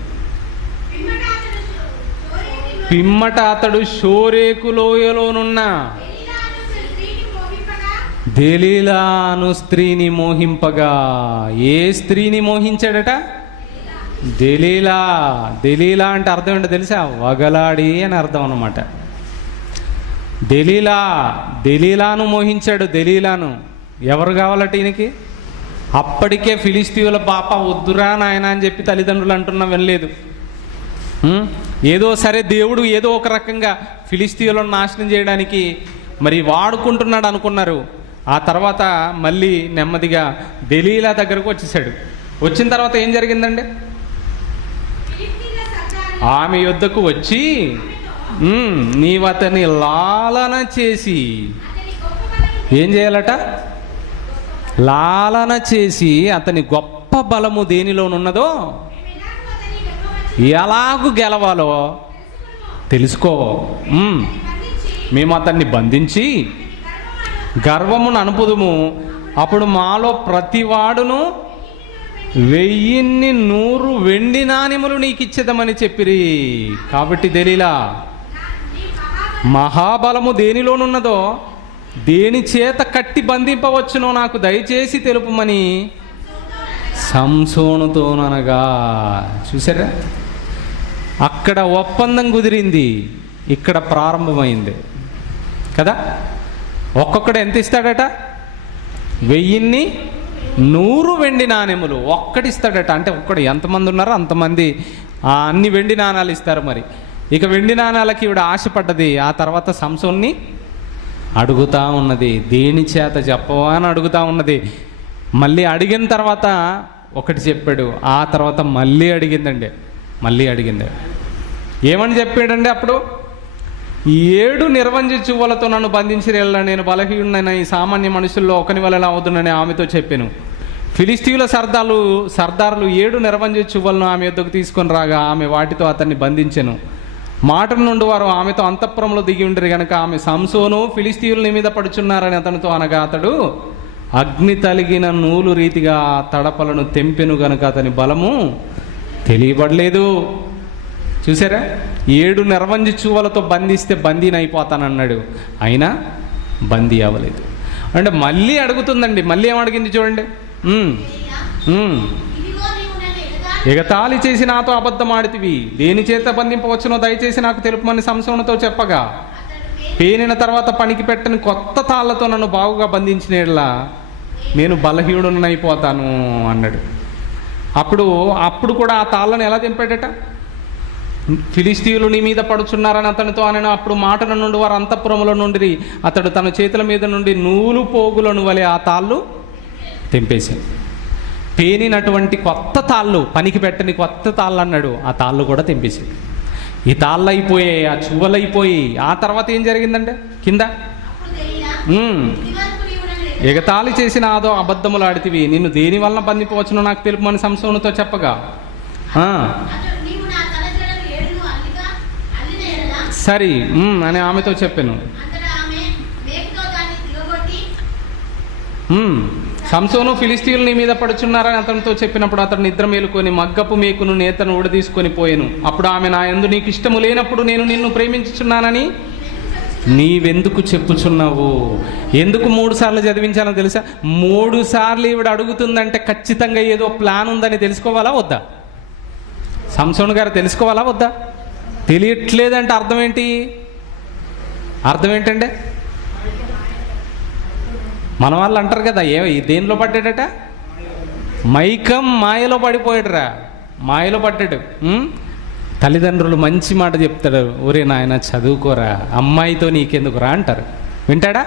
పిమ్మట అతడు షోరేకు లోయలోనున్న దెలీలాను స్త్రీని మోహింపగా. ఏ స్త్రీని మోహించాడట? దెలీలా అంటే అర్థం ఏంటో తెలుసా? వగలాడి అని అర్థం అన్నమాట. దెలీలాను మోహించాడు. దెలీలాను ఎవరు కావాలట ఈయనకి? అప్పటికే ఫిలిస్తీయుల పాప వద్దురా నాయన అని చెప్పి తల్లిదండ్రులు అంటున్నా వినలేదు. ఏదో సరే దేవుడు ఏదో ఒక రకంగా ఫిలిస్తీయులను నాశనం చేయడానికి మరి వాడుకుంటున్నాడు అనుకున్నారు. ఆ తర్వాత మళ్ళీ నెమ్మదిగా దెలీలా దగ్గరకు వచ్చేసాడు. వచ్చిన తర్వాత ఏం జరిగిందండి? ఆమె యొద్దకు వచ్చి నీవతని లాలన చేసి ఏం చేయాలట? లాలన చేసి అతని గొప్ప బలము దేనిలోనున్నదో ఎలాగూ గెలవాలో తెలుసుకో. మేము అతన్ని బంధించి గర్వమును అనుపుదుము, అప్పుడు మాలో ప్రతివాడును 1,100 వెండి నాణెములు నీకు ఇచ్చేదమని చెప్పిరి. కాబట్టి దెలీలా, మహాబలము దేనిలోనున్నదో, దేని చేత కట్టి బంధింపవచ్చునో నాకు దయచేసి తెలుపుమని సంసోనుతోననగా. చూసారా, అక్కడ ఒప్పందం కుదిరింది, ఇక్కడ ప్రారంభమైంది కదా. ఒక్కొక్కడు ఎంత ఇస్తాడట? 1,100 వెండి నాణెములు ఒక్కడిస్తాడట. అంటే ఒక్కడు ఎంతమంది ఉన్నారో అంతమంది అన్ని వెండి నాణాలు ఇస్తారు. మరి ఇక వెండి నాణాలకి ఈవిడ ఆశపడ్డది. ఆ తర్వాత సంసోన్ని అడుగుతా ఉన్నది, దేని చేత చెప్పవా అని అడుగుతా ఉన్నది. మళ్ళీ అడిగిన తర్వాత ఒకటి చెప్పాడు, ఆ తర్వాత మళ్ళీ అడిగిందండి. ఏమని చెప్పాడండి అప్పుడు? 7 నిర్వంజ చువ్వలతో నన్ను బంధించిరేళ్ళ, నేను బలహీనుడైన ఈ సామాన్య మనుషుల్లో ఒకని వలన అవుతుందని ఆమెతో చెప్పాను. ఫిలిస్తీయుల సర్దారులు 7 నిర్వంజ చువ్వలను ఆమె యొద్దకు తీసుకొని రాగా ఆమె వాటితో అతన్ని బంధించెను. మాటల నుండి వారు ఆమెతో అంతఃపురంలో దిగి ఉండరు గనక ఆమె సంసోను ఫిలిస్తీయుల నీ మీద పడుచున్నారని అతనితో అనగా అతడు అగ్ని తలిగిన నూలు రీతిగా తడపలను తెంపెను గనక అతని బలము తెలియబడలేదు. చూసారా, 7 నిర్వంజ చువ్వలతో బంధిస్తే బందీని అయిపోతానన్నాడు, అయినా బందీ అవ్వలేదు. అంటే మళ్ళీ అడుగుతుందండి. మళ్ళీ ఏమడిగింది చూడండి. ఎగతాళి చేసి నాతో అబద్ధం ఆడితివి, దేని చేత బంధింపవచ్చునో దయచేసి నాకు తెలుపమని సంసోనుతో చెప్పగా, పేనిన తర్వాత పనికి పెట్టని కొత్త తాళ్లతో నన్ను బాగుగా బంధించినట్లా నేను బలహీనుడనైపోతాను అన్నాడు. అప్పుడు కూడా ఆ తాళ్ళను ఎలా తెంపాడట? ఫిలిస్తీయులు నీ మీద పడుచున్నారని అతనితో అనను. అప్పుడు మాటల నుండి వారు అంతఃపురంలో నుండి అతడు తన చేతుల మీద నుండి నూలు పోగులను వలె ఆ తాళ్ళు తెంపేశాడు. పేనినటువంటి కొత్త తాళ్ళు, పనికి పెట్టని కొత్త తాళ్ళు అన్నాడు, ఆ తాళ్ళు కూడా తెంపేశాడు. ఈ తాళ్ళు అయిపోయాయి, ఆ చువ్వలు అయిపోయి ఆ తర్వాత ఏం జరిగిందంటే కింద ఎగతాళి చేసిన ఆదో అబద్ధములు ఆడితివి, నిన్ను దేని వలన బంధింపవచ్చునో నాకు తెలుపమని సంసోనుతో చెప్పగా, సరి అని ఆమెతో చెప్పాను. సంసోను ఫిలిస్తీయులు నీ మీద పడుచున్నారని అతనితో చెప్పినప్పుడు అతడు నిద్ర మేలుకొని మగ్గపు మేకును నేతను ఊడదీసుకొని పోయాను. అప్పుడు ఆమె, నా యందు నీకు ఇష్టము లేనప్పుడు నేను నిన్ను ప్రేమించుచున్నానని నీవెందుకు చెప్పుచున్నావు? ఎందుకు 3 సార్లు చదివించానో తెలుసా? 3 సార్లు ఈవిడ అడుగుతుందంటే ఖచ్చితంగా ఏదో ప్లాన్ ఉందని తెలుసుకోవాలా వద్దా? సంసోను గారు తెలుసుకోవాలా వద్దా? తెలియట్లేదంటే అర్థం ఏంటంటే మన వాళ్ళు అంటారు కదా, దేనిలో పడ్డాడట? మైకం మాయలో పడిపోయాడురా, మాయలో పడ్డాడు. తల్లిదండ్రులు మంచి మాట చెప్తాడు, ఒరే నాయన చదువుకోరా, అమ్మాయితో నీకెందుకు రా అంటారు. వింటాడా?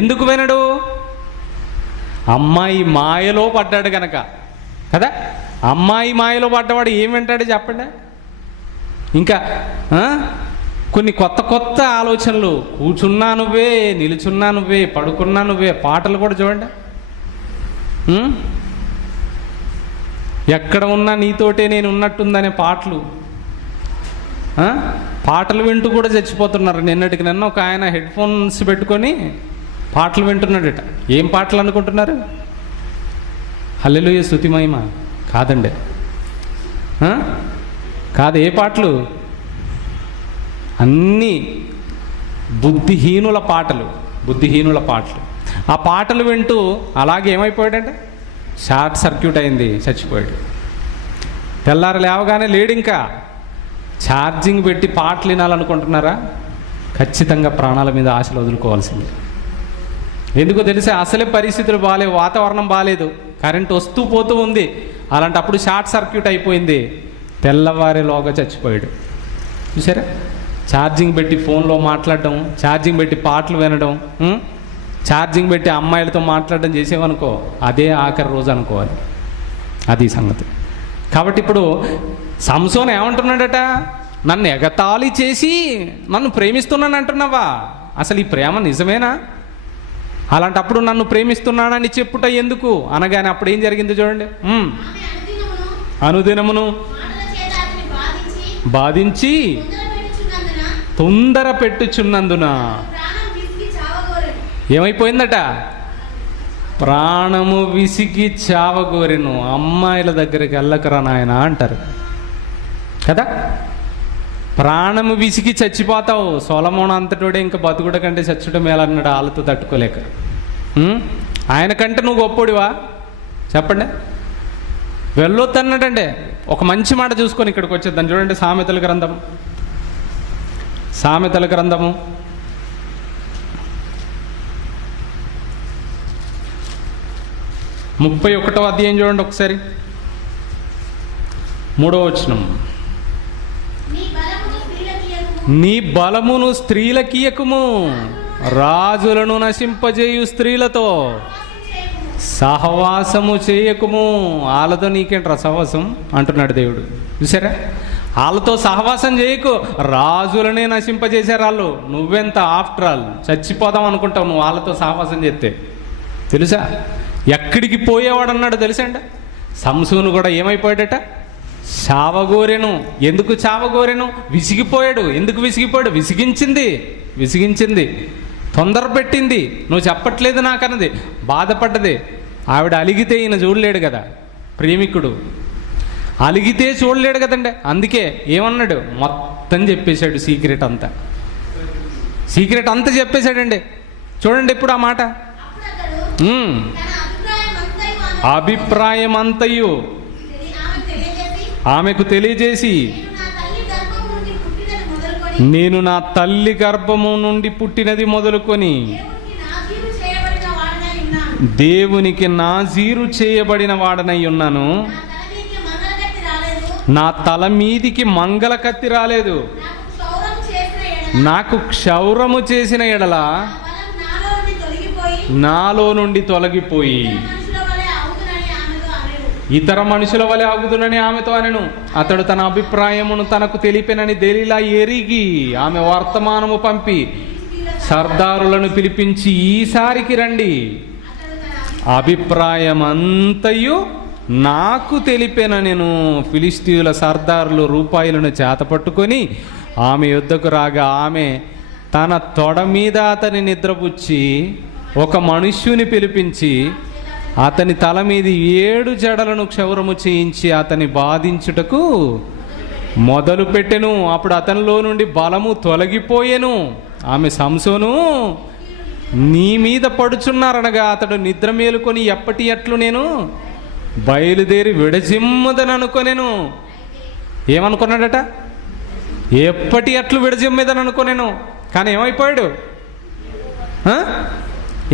ఎందుకు వినడు? అమ్మాయి మాయలో పడ్డాడు గనక కదా. అమ్మాయి మాయలో పడ్డవాడు ఏం వింటాడు చెప్పండి? ఇంకా కొన్ని కొత్త ఆలోచనలు, కూర్చున్నా నువ్వే, నిలుచున్నా నువ్వే, పడుకున్నా నువ్వే. పాటలు కూడా చూడండి, ఎక్కడ ఉన్నా నీతోటే నేను ఉన్నట్టుందనే పాటలు వింటూ కూడా చచ్చిపోతున్నారు. నిన్న ఒక ఆయన హెడ్ ఫోన్స్ పెట్టుకొని పాటలు వింటున్నాడట. ఏం పాటలు అనుకుంటున్నారు? హల్లెలూయా స్తుతి మహిమ కాదండి, కాదు. ఏ పాటలు? అన్నీ బుద్ధిహీనుల పాటలు. ఆ పాటలు వింటూ అలాగే ఏమైపోయాడంటే షార్ట్ సర్క్యూట్ అయింది, చచ్చిపోయాడు. తెల్లారు లేవగానే లేడు. ఇంకా ఛార్జింగ్ పెట్టి పాటలు వినాలనుకుంటున్నారా? ఖచ్చితంగా ప్రాణాల మీద ఆశలు వదులుకోవాల్సిందే. ఎందుకో తెలిసే, అసలే పరిస్థితులు బాగాలేవు, వాతావరణం బాగాలేదు, కరెంట్ వస్తూ పోతూ ఉంది. అలాంటప్పుడు షార్ట్ సర్క్యూట్ అయిపోయింది, తెల్లవారేలోగా చచ్చిపోయాడు. చూసారా? ఛార్జింగ్ పెట్టి ఫోన్లో మాట్లాడడం, ఛార్జింగ్ పెట్టి పాటలు వినడం, ఛార్జింగ్ పెట్టి అమ్మాయిలతో మాట్లాడడం చేసేవనుకో, అదే ఆఖరి రోజు అనుకోవాలి. అది సంగతి. కాబట్టి ఇప్పుడు సంసోను ఏమంటున్నాడట? నన్ను ఎగతాళి చేసి నన్ను ప్రేమిస్తున్నాను అంటున్నావా? అసలు ఈ ప్రేమ నిజమేనా? అలాంటప్పుడు నన్ను ప్రేమిస్తున్నానని చెప్పుట ఎందుకు అనగానే అప్పుడు ఏం జరిగింది చూడండి. అనుదినమును బాధించి తొందర పెట్టుచున్నందున ఏమైపోయిందట? ప్రాణము విసిగి చావగోరెను. అమ్మాయిల దగ్గరికి వెళ్ళకరా నాయన అంటారు కదా. ప్రాణము విసిగి చచ్చిపోతావు. సొలొమోను అంతటోడే ఇంకా బతుకుడ కంటే చచ్చుట మేలన్నాడు వాళ్ళతో తట్టుకోలేక. ఆయన కంటే నువ్వు గొప్పోడివా చెప్పండి? వెళ్ళొద్దన్నాడంటే ఒక మంచి మాట చూసుకొని ఇక్కడికి వచ్చేద్దాం. చూడండి సామెతల గ్రంథము 31వ అధ్యాయం చూడండి ఒకసారి, 3వ వచనం. నీ బలమును స్త్రీలకియకుము, రాజులను నశింపజేయు స్త్రీలతో సహవాసము చేయకుము. వాళ్ళతో నీకేంట్రా సహవాసం అంటున్నాడు దేవుడు. చూసారా? వాళ్ళతో సహవాసం చేయకు, రాజులనే నశింపజేశారు వాళ్ళు. నువ్వెంత ఆఫ్టర్ ఆల్ చచ్చిపోదాం అనుకుంటావు నువ్వు వాళ్ళతో సహవాసం చేస్తే. తెలుసా ఎక్కడికి పోయేవాడు అన్నాడు తెలుసా అండి? సంసోను కూడా ఏమైపోయాడట? చావగోరెను. ఎందుకు చావగోరెను? విసిగిపోయాడు. ఎందుకు విసిగిపోయాడు? విసిగించింది, తొందర పెట్టింది. నువ్వు చెప్పట్లేదు నాకన్నది, బాధపడ్డది. ఆవిడ అలిగితే ఈయన చూడలేడు కదా, ప్రేమికుడు అలిగితే చూడలేడు కదండి. అందుకే ఏమన్నాడు? మొత్తం చెప్పేశాడు, సీక్రెట్ అంతా చెప్పేశాడండి. చూడండి ఇప్పుడు ఆ మాట. అభిప్రాయం అంతయు ఆమెకు తెలియజేసి, నేను నా తల్లి గర్భము నుండి పుట్టినది మొదలుకొని దేవునికి నాజీరు చేయబడిన వాడనై ఉన్నాను. నా తల మీదికి మంగళ కత్తి రాలేదు. నాకు క్షౌరము చేసిన ఎడల నాలో నుండి తొలగిపోయి ఇతర మనుషుల వలె అగుదునని ఆమెతో అనెను. అతడు తన అభిప్రాయమును తనకు తెలిపెనని దెలీలా ఎరిగి ఆమె వర్తమానము పంపి సర్దారులను పిలిపించి, ఈసారికి రండి, అభిప్రాయమంతయు నాకు తెలిపెననెను. ఫిలిష్తీయుల సర్దారులు రూపాయలను చేతపట్టుకొని ఆమె యుద్ధకు రాగా ఆమె తన తొడ మీద అతని నిద్రపుచ్చి ఒక మనుష్యుని పిలిపించి అతని తల మీద 7 జడలను క్షౌరము చేయించి అతని బాధించుటకు మొదలు పెట్టెను. అప్పుడు అతనిలో నుండి బలము తొలగిపోయెను. ఆమె, సంసోను నీ మీద పడుచున్నారనగా అతడు నిద్ర మేలుకొని ఎప్పటి అట్లు నేను బయలుదేరి విడజిమ్మదననుకొనెను. ఏమనుకున్నాడట? ఎప్పటి అట్లు విడజిమ్మదని అనుకోనేను. కానీ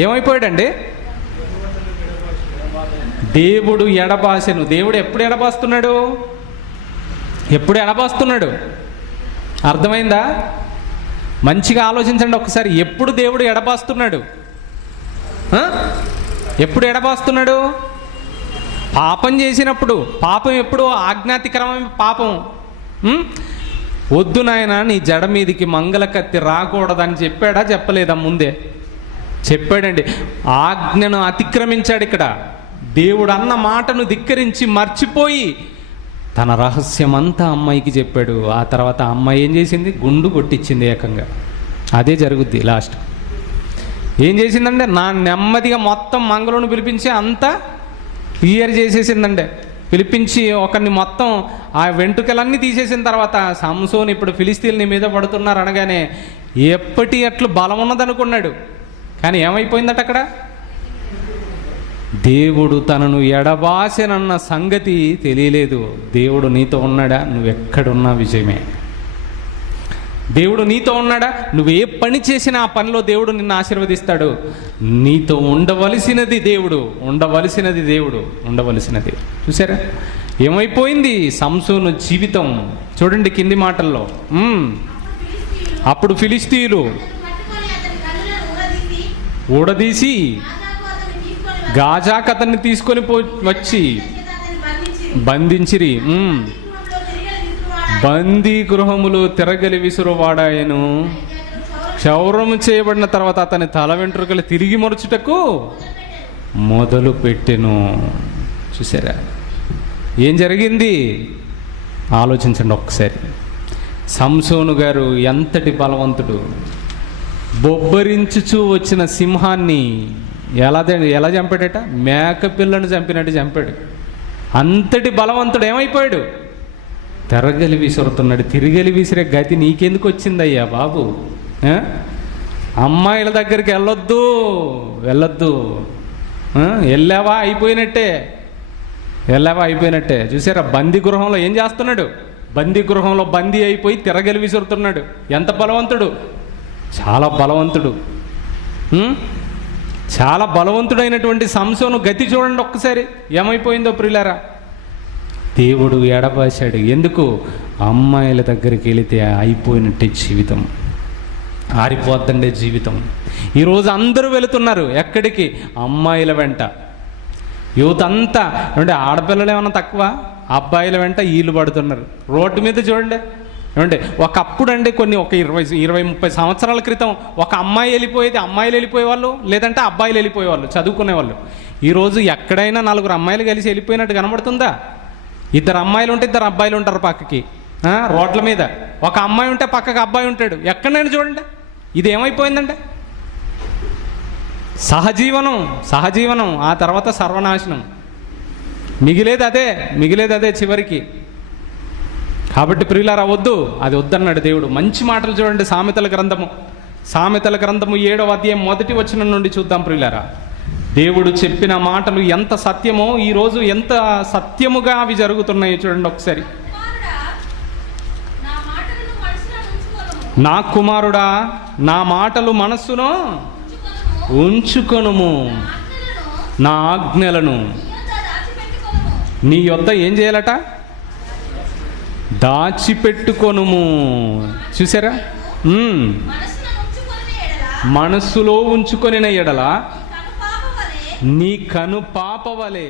ఏమైపోయాడండి? దేవుడు ఎడబాసెను. దేవుడు ఎప్పుడు ఎడబాస్తున్నాడు? అర్థమైందా? మంచిగా ఆలోచించండి ఒకసారి. ఎప్పుడు దేవుడు ఎడబాస్తున్నాడు? ఎప్పుడు ఎడబాస్తున్నాడు? పాపం చేసినప్పుడు. పాపం ఎప్పుడు ఆజ్ఞాతికరమైన పాపం. వద్దు నాయన, నీ జడ మీదికి మంగళ కత్తి రాకూడదని చెప్పాడా? చెప్పలేదా? ముందే చెప్పాడండి. ఆజ్ఞను అతిక్రమించాడు. ఇక్కడ దేవుడు అన్న మాటను ధిక్కరించి మర్చిపోయి తన రహస్యమంతా అమ్మాయికి చెప్పాడు. ఆ తర్వాత అమ్మాయి ఏం చేసింది? గుండు కొట్టించింది ఏకంగా. అదే జరుగుద్ది లాస్ట్. ఏం చేసిందంటే నా నెమ్మదిగా మొత్తం మంగళను పిలిపించి అంతా క్లియర్ చేసేసిందండి. పిలిపించి ఒకరిని మొత్తం ఆ వెంట్రుకలన్నీ తీసేసిన తర్వాత, సంసోను ఇప్పుడు ఫిలిస్తీయుల మీద పడుతున్నారు అనగానే ఎప్పటి అట్లు బలం ఉన్నదనుకున్నాడు. కానీ ఏమైపోయిందట అక్కడ? దేవుడు తనను ఎడబాసెనన్న సంగతి తెలియలేదు. దేవుడు నీతో ఉన్నాడా? నువ్వు ఎక్కడున్నా విజయమే. దేవుడు నీతో ఉన్నాడా? నువ్వు ఏ పని చేసినా ఆ పనిలో దేవుడు నిన్ను ఆశీర్వదిస్తాడు. నీతో ఉండవలసినది దేవుడు. చూసారా ఏమైపోయింది సంసోను జీవితం? చూడండి కింది మాటల్లో. అప్పుడు ఫిలిస్తీయులు ఊడదీసి గాజాకు అతన్ని తీసుకొని వచ్చి బంధించిరి. బందీ గృహములో తిరగలి విసురువాడాయను. క్షౌరము చేయబడిన తర్వాత అతని తల వెంట్రుకలు తిరిగి మరుచుటకు మొదలు పెట్టెను. చూసారా ఏం జరిగింది? ఆలోచించండి ఒక్కసారి. సంసోను గారు ఎంతటి బలవంతుడు! బొబ్బరించుచూ వచ్చిన సింహాన్ని ఎలా చంపాడట? మేక పిల్లను చంపినట్టు చంపాడు. అంతటి బలవంతుడు ఏమైపోయాడు? తిరగలి విసురుతున్నాడు. తిరగలి విసిరే గతి నీకెందుకు వచ్చిందయ్యా బాబు? అమ్మాయిల దగ్గరికి వెళ్ళొద్దు. వెళ్ళావా అయిపోయినట్టే. చూసారా బందీ గృహంలో ఏం చేస్తున్నాడు? బందీ గృహంలో బందీ అయిపోయి తిరగలి విసురుతున్నాడు. ఎంత బలవంతుడు! చాలా బలవంతుడు. చాలా బలవంతుడైనటువంటి సంసోను గతి చూడండి ఒక్కసారి ఏమైపోయిందో ప్రియులారా. దేవుడు ఎడబాశాడు. ఎందుకు? అమ్మాయిల దగ్గరికి వెళితే అయిపోయినట్టే జీవితం, ఆరిపోద్దండే జీవితం. ఈరోజు అందరూ వెళుతున్నారు ఎక్కడికి? అమ్మాయిల వెంట. యువత అంతా ఏమంటే ఆడపిల్లలు ఏమన్నా తక్కువ? అబ్బాయిల వెంట వీళ్ళు పడుతున్నారు. రోడ్డు మీద చూడండి ఏమంటే ఒకప్పుడు అండి ఒక 20-30 సంవత్సరాల క్రితం ఒక అమ్మాయి వెళ్ళిపోయేది, అమ్మాయిలు వెళ్ళిపోయేవాళ్ళు, లేదంటే అబ్బాయిలు వెళ్ళిపోయేవాళ్ళు చదువుకునేవాళ్ళు. ఈరోజు ఎక్కడైనా 4 అమ్మాయిలు కలిసి వెళ్ళిపోయినట్టు కనబడుతుందా? 2 అమ్మాయిలు ఉంటే 2 అబ్బాయిలు ఉంటారు పక్కకి. రోడ్ల మీద ఒక అమ్మాయి ఉంటే పక్కకి అబ్బాయి ఉంటాడు. ఎక్కడైనా చూడండి. ఇది ఏమైపోయిందంటే సహజీవనం, ఆ తర్వాత సర్వనాశనం. మిగిలేది అదే చివరికి. కాబట్టి ప్రియులారా అది వద్దన్నాడు దేవుడు. మంచి మాటలు చూడండి. సామెతల గ్రంథము 7వ అధ్యాయం 1వ వచనం నుండి చూద్దాం ప్రియులారా. దేవుడు చెప్పిన మాటలు ఎంత సత్యమో, ఈరోజు ఎంత సత్యముగా అవి జరుగుతున్నాయి చూడండి ఒకసారి. నా కుమారుడా నా మాటలు మనస్సును ఉంచుకొనుము, నా ఆజ్ఞలను నీ యొద్ద ఏం చేయాలట? దాచిపెట్టుకొనుము. చూసారా? మనస్సులో ఉంచుకొనిన ఎడల నీ కను పాపవలే